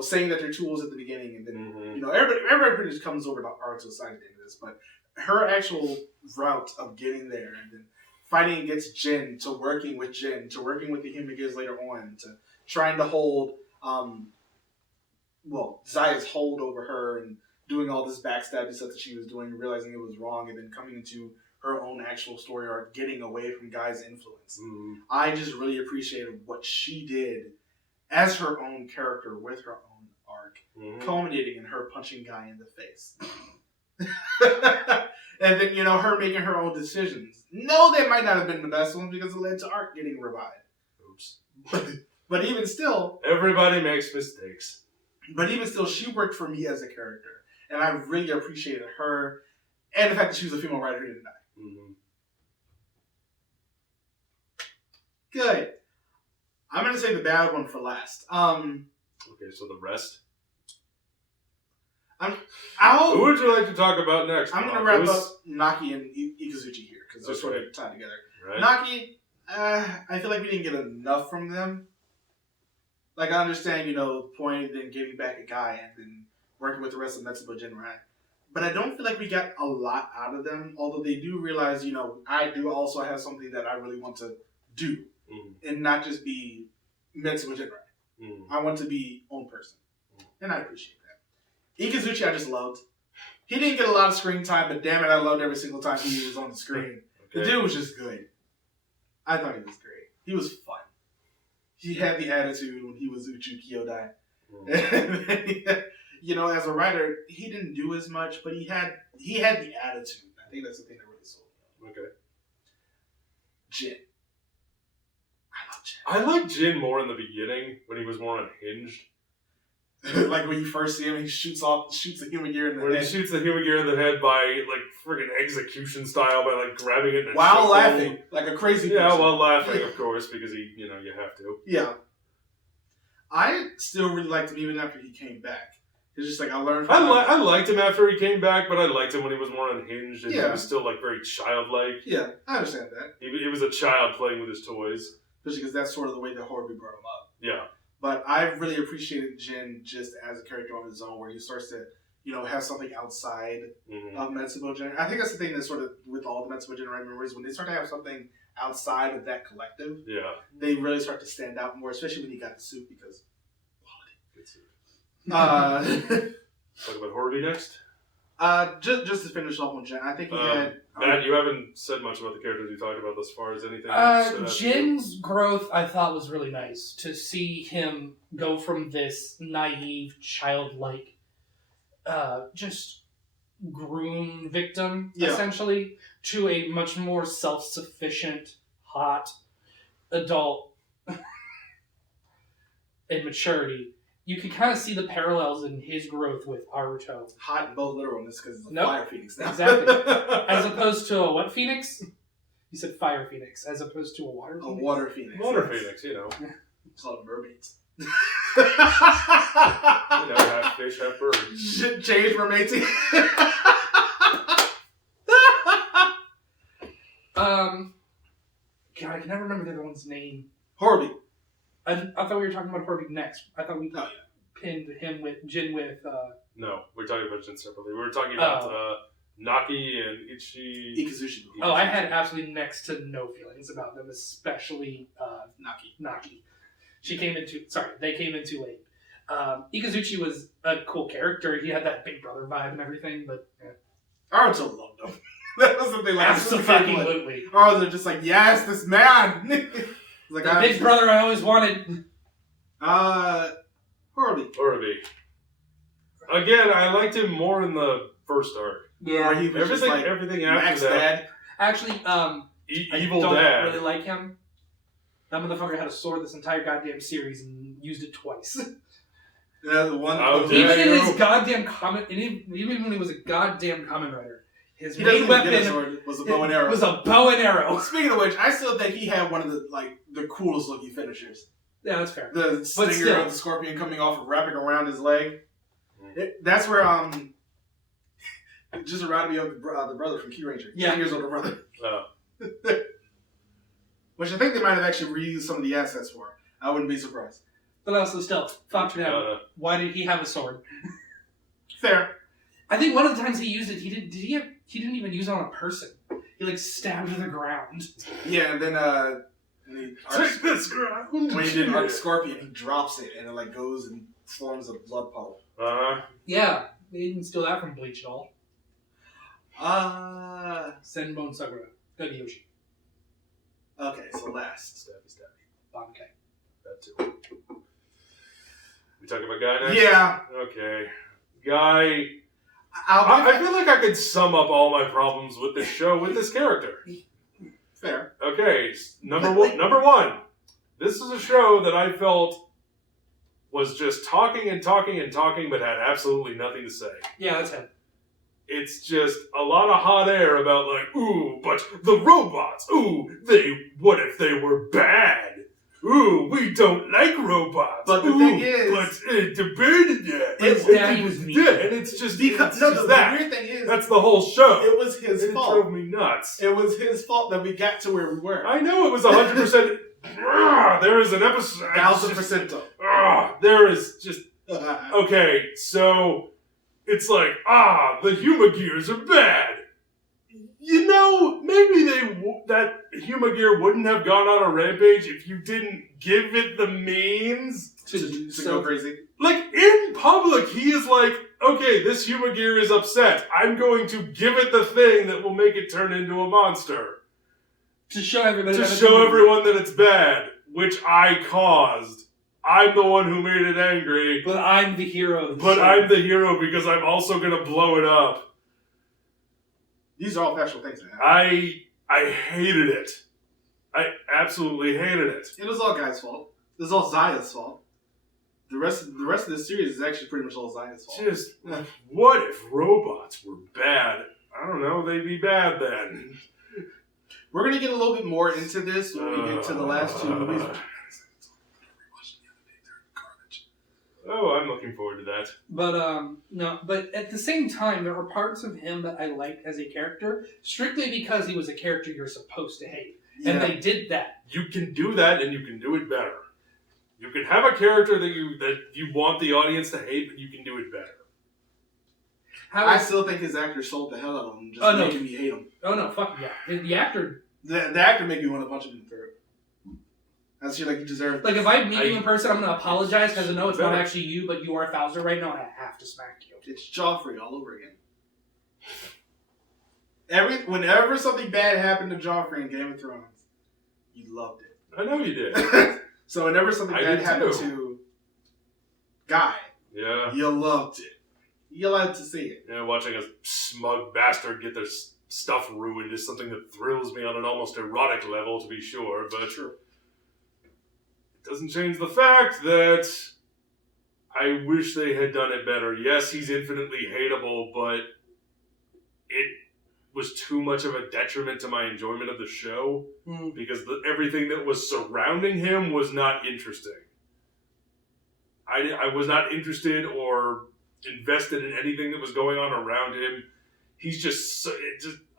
saying that they're tools at the beginning, and then everybody pretty much comes over to Naruto's side at the end of this. But her actual route of getting there, and then fighting against Jin, to working with Jin, to working with the human gears later on, to trying to hold Zaya's hold over her, and doing all this backstabbing stuff that she was doing, realizing it was wrong, and then coming into her own actual story arc, getting away from Guy's influence. Mm. I just really appreciated what she did as her own character with her own arc, culminating in her punching Guy in the face. And then, her making her own decisions. No, they might not have been the best ones because it led to Arc getting revived. Oops. But even still... Everybody makes mistakes. But even still, she worked for me as a character. And I really appreciated her. And the fact that she was a female writer who didn't die. Mm-hmm. Good. I'm going to say the bad one for last. Okay, so the rest? Who would you like to talk about next? I'm going to wrap up Naki and Ikazuchi here, because they're sort of tied together. Right. Naki, I feel like we didn't get enough from them. Like, I understand, pointing, then getting back a Guy, and then working with the rest of Metsubo Genrai. But I don't feel like we got a lot out of them, although they do realize, I do also have something that I really want to do, and not just be Metsubo Genrai. I want to be own person, and I appreciate that. Ikazuchi I just loved. He didn't get a lot of screen time, but damn it, I loved every single time he was on the screen. Okay. The dude was just good. I thought he was great. He was fun. He had the attitude when he was Uchu Kyodai. As a writer, he didn't do as much, but he had the attitude. I think that's the thing that really sold me. Okay. Jin. I love Jin. I liked Jin more in the beginning when he was more unhinged. Like when you first see him, he shoots the human gear in the head. He shoots the human gear in the head by friggin' execution style by grabbing it and while laughing like a crazy person. Yeah, while laughing, of course, because you have to. Yeah. I still really liked him even after he came back. It's just I learned from I liked him after he came back, but I liked him when he was more unhinged and he was still very childlike. Yeah, I understand that. He was a child playing with his toys. Especially because that's sort of the way that Horby brought him up. Yeah. But I really appreciated Jin just as a character on his own, where he starts to, have something outside of Metsubo Genrai. I think that's the thing that sort of, with all the Metsubo Genrai members, when they start to have something outside of that collective, they really start to stand out more, especially when you got the suit, because quality. Good suit. Talk about Horby next? Just to finish off on Jin, I think he had... Matt, you haven't said much about the characters you talked about thus far. Is anything... Jin's growth, I thought, was really nice. To see him go from this naive, childlike, just groom victim, essentially, to a much more self-sufficient, hot, adult in maturity. You can kind of see the parallels in his growth with Aruto. Hot in both literalness because it's a fire phoenix now. Exactly. As opposed to a what phoenix? You said fire phoenix, as opposed to a water phoenix? A water phoenix. Water phoenix, It's all mermaids. Half fish, half bird. Change mermaid team. God, I can never remember the other one's name. Horby. I thought we were talking about Horby next. I thought we pinned him with Jin with... No, we're talking about Jin separately. We were talking about Naki and Ikazuchi. I had absolutely next to no feelings about them, especially Naki. They came in too late. Ikazuchi was a cool character. He had that Big Brother vibe and everything, but... Aruto loved him. That was the thing. Absolutely. Or they're just yes, this man. The Big Brother I always wanted. Horby. Again, I liked him more in the first arc. Yeah, he was everything after Max that. Dad. Actually, Evil I don't Dad. really like him. That motherfucker had a sword this entire goddamn series and used it twice. Yeah, the one. Even in his goddamn even when he was a goddamn Kamen Rider. His main weapon was a bow and arrow. Speaking of which, I still think he had one of the coolest looking finishers. Yeah, that's fair. The stinger of the scorpion coming off and wrapping around his leg. That's where just reminded me of the brother from Key Ranger. 10 years older brother. Which I think they might have actually reused some of the assets for. I wouldn't be surprised. But also still, fuck him. Why did he have a sword? Fair. I think one of the times he used it, he didn't even use it on a person. He stabbed to the ground. Yeah, and then Take this ground. When he did Arc Scorpion, he drops it and it goes and forms a blood puddle. Yeah, they didn't steal that from Bleach at all. Senbone Sakura. Yoshi. Okay, so last. Stabby. Bankai. That too. We talking about Guy next? Yeah. Okay. Guy. I I feel like I could sum up all my problems with this show with this character. Fair. Okay, number one. This is a show that I felt was just talking and talking and talking, but had absolutely nothing to say. Yeah, that's him. It's just a lot of hot air about like, ooh, but the robots, ooh, what if they were bad? Ooh, we don't like robots. But the thing is, debated that. His daddy was mean. Yeah, and it's just because the weird thing is, that's the whole show. it was his fault. It drove me nuts. It was his fault that we got to where we were. I know it was 100%. There is an episode. 1,000%. There is just okay. So it's like the Humagears are bad. You know, maybe that Humagear wouldn't have gone on a rampage if you didn't give it the means to go crazy. Like, in public, he is like, okay, this Humagear is upset. I'm going to give it the thing that will make it turn into a monster. To show everybody. To show everyone that it's bad, which I caused. I'm the one who made it angry. But I'm the hero. But I'm the hero because I'm also going to blow it up. These are all factual things, man. I hated it. I absolutely hated it. It was all Guy's fault. It was all Zaya's fault. The rest of this series is actually pretty much all Zaya's fault. Just, what if robots were bad? I don't know, they'd be bad then. We're going to get a little bit more into this when we get to the last two movies. Oh, I'm looking forward to that. But no, but at the same time, there are parts of him that I liked as a character, strictly because he was a character you're supposed to hate. Yeah. And they did that. You can do that, and you can do it better. You can have a character that you want the audience to hate, but you can do it better. I still think his actor sold the hell out of him, just making me hate him. Oh no, fuck yeah. The actor... The actor made me want to punch him in the throat. I feel like he deserved. Like, if I meet you in person, I'm going to apologize because I know it's not better. actually you, but you are Thouser right now, and I have to smack you. It's Joffrey all over again. Whenever something bad happened to Joffrey in Game of Thrones, you loved it. I know you did. So whenever something bad happened to Guy, you loved it. You loved to see it. Yeah, watching a smug bastard get their stuff ruined is something that thrills me on an almost erotic level, to be sure, but it doesn't change the fact that I wish they had done it better. Yes, he's infinitely hateable, but it was too much of a detriment to my enjoyment of the show because everything that was surrounding him was not interesting. I was not interested or invested in anything that was going on around him. He's just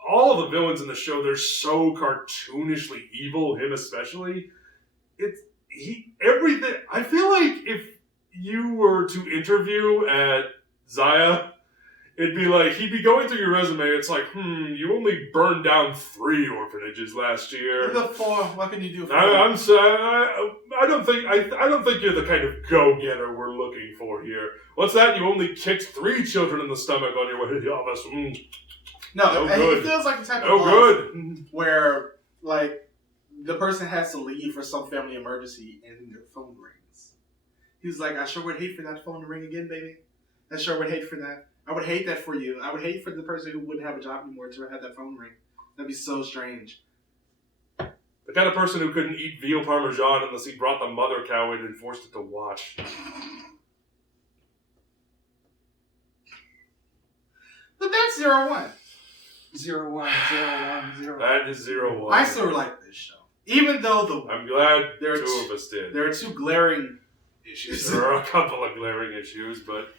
all of the villains in the show, they're so cartoonishly evil, him especially. Everything. I feel like if you were to interview at Zaya, it'd be like, he'd be going through your resume, it's like, you only burned down 3 orphanages last year. The 4, what can you do for I'm sorry, I don't think you're the kind of go-getter we're looking for here. What's that? You only kicked 3 children in the stomach on your way to the office. No, and good. he feels like the type of boss good. where, like, the person has to leave for some family emergency and their phone rings. He's like, I sure would hate for that phone to ring again, baby. I sure would hate for that. I would hate that for you. I would hate for the person who wouldn't have a job anymore to have that phone ring. That'd be so strange. The kind of person who couldn't eat veal parmesan unless he brought the mother cow in and forced it to watch. But that's 0-1. 0-1. That is 0-1. I still like this show. Even though I'm glad there are 2 of us did. There are 2 glaring issues. There are a couple of glaring issues, but...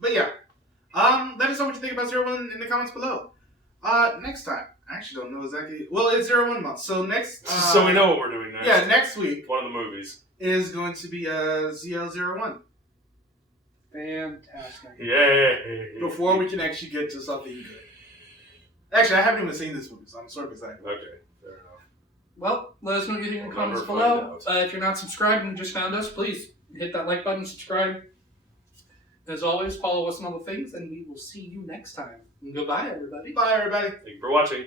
But yeah. Let us know what you think about 0-1 in the comments below. Next time. I actually don't know exactly. Well, it's 0-1 month. So next... so we know what we're doing next. Yeah, next week. One of the movies. Is going to be ZL01. Fantastic. Yay! Before we can actually get to something good. Actually, I haven't even seen this movie, so I'm sort of excited. Okay, fair enough. Well, let us know what you think in the comments We'll below. If you're not subscribed and just found us, please hit that like button, subscribe. As always, follow us on all the things, and we will see you next time. And goodbye, everybody. Bye, everybody. Thank you for watching.